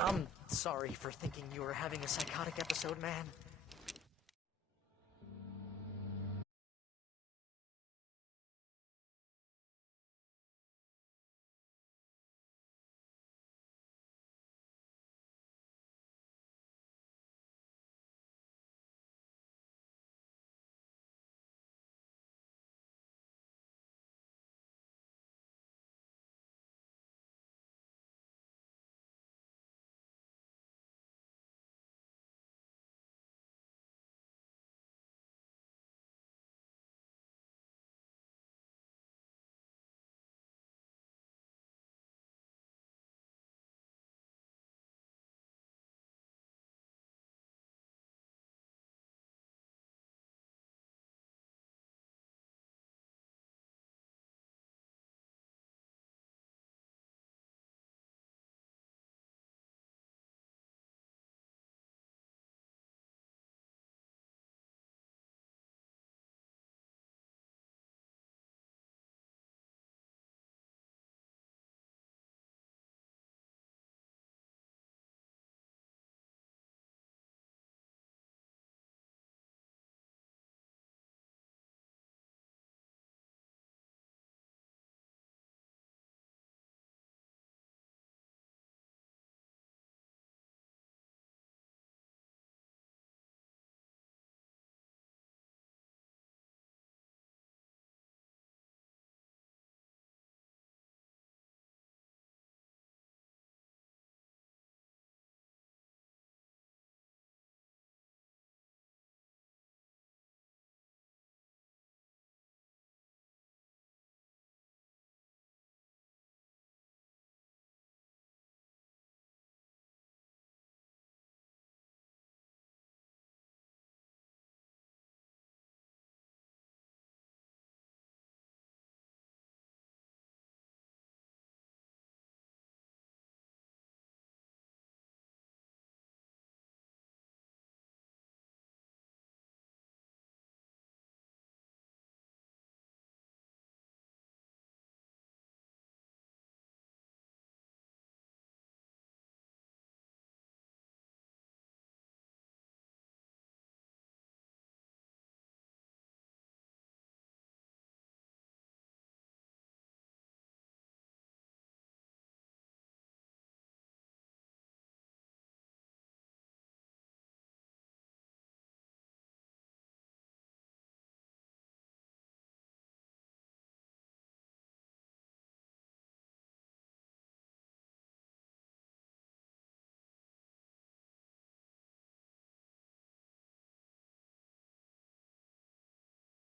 I'm sorry for thinking you were having a psychotic episode, man.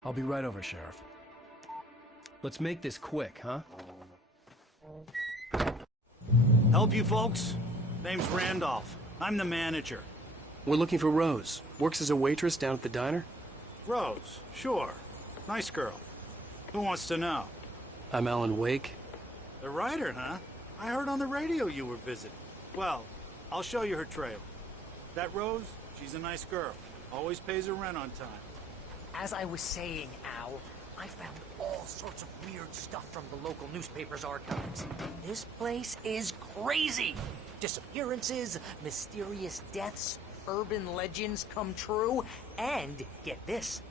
I'll be right over, Sheriff. Let's make this quick, huh? Help you folks? Name's Randolph. I'm the manager. We're looking for Rose. Works as a waitress down at the diner? Rose, sure. Nice girl. Who wants to know? I'm Alan Wake. The writer, huh? I heard on the radio you were visiting. Well, I'll show you her trailer. That Rose, she's a nice girl. Always pays her rent on time. As I was saying, Al, I found all sorts of weird stuff from the local newspaper's archives. This place is crazy! Disappearances, mysterious deaths, urban legends come true, and, get this,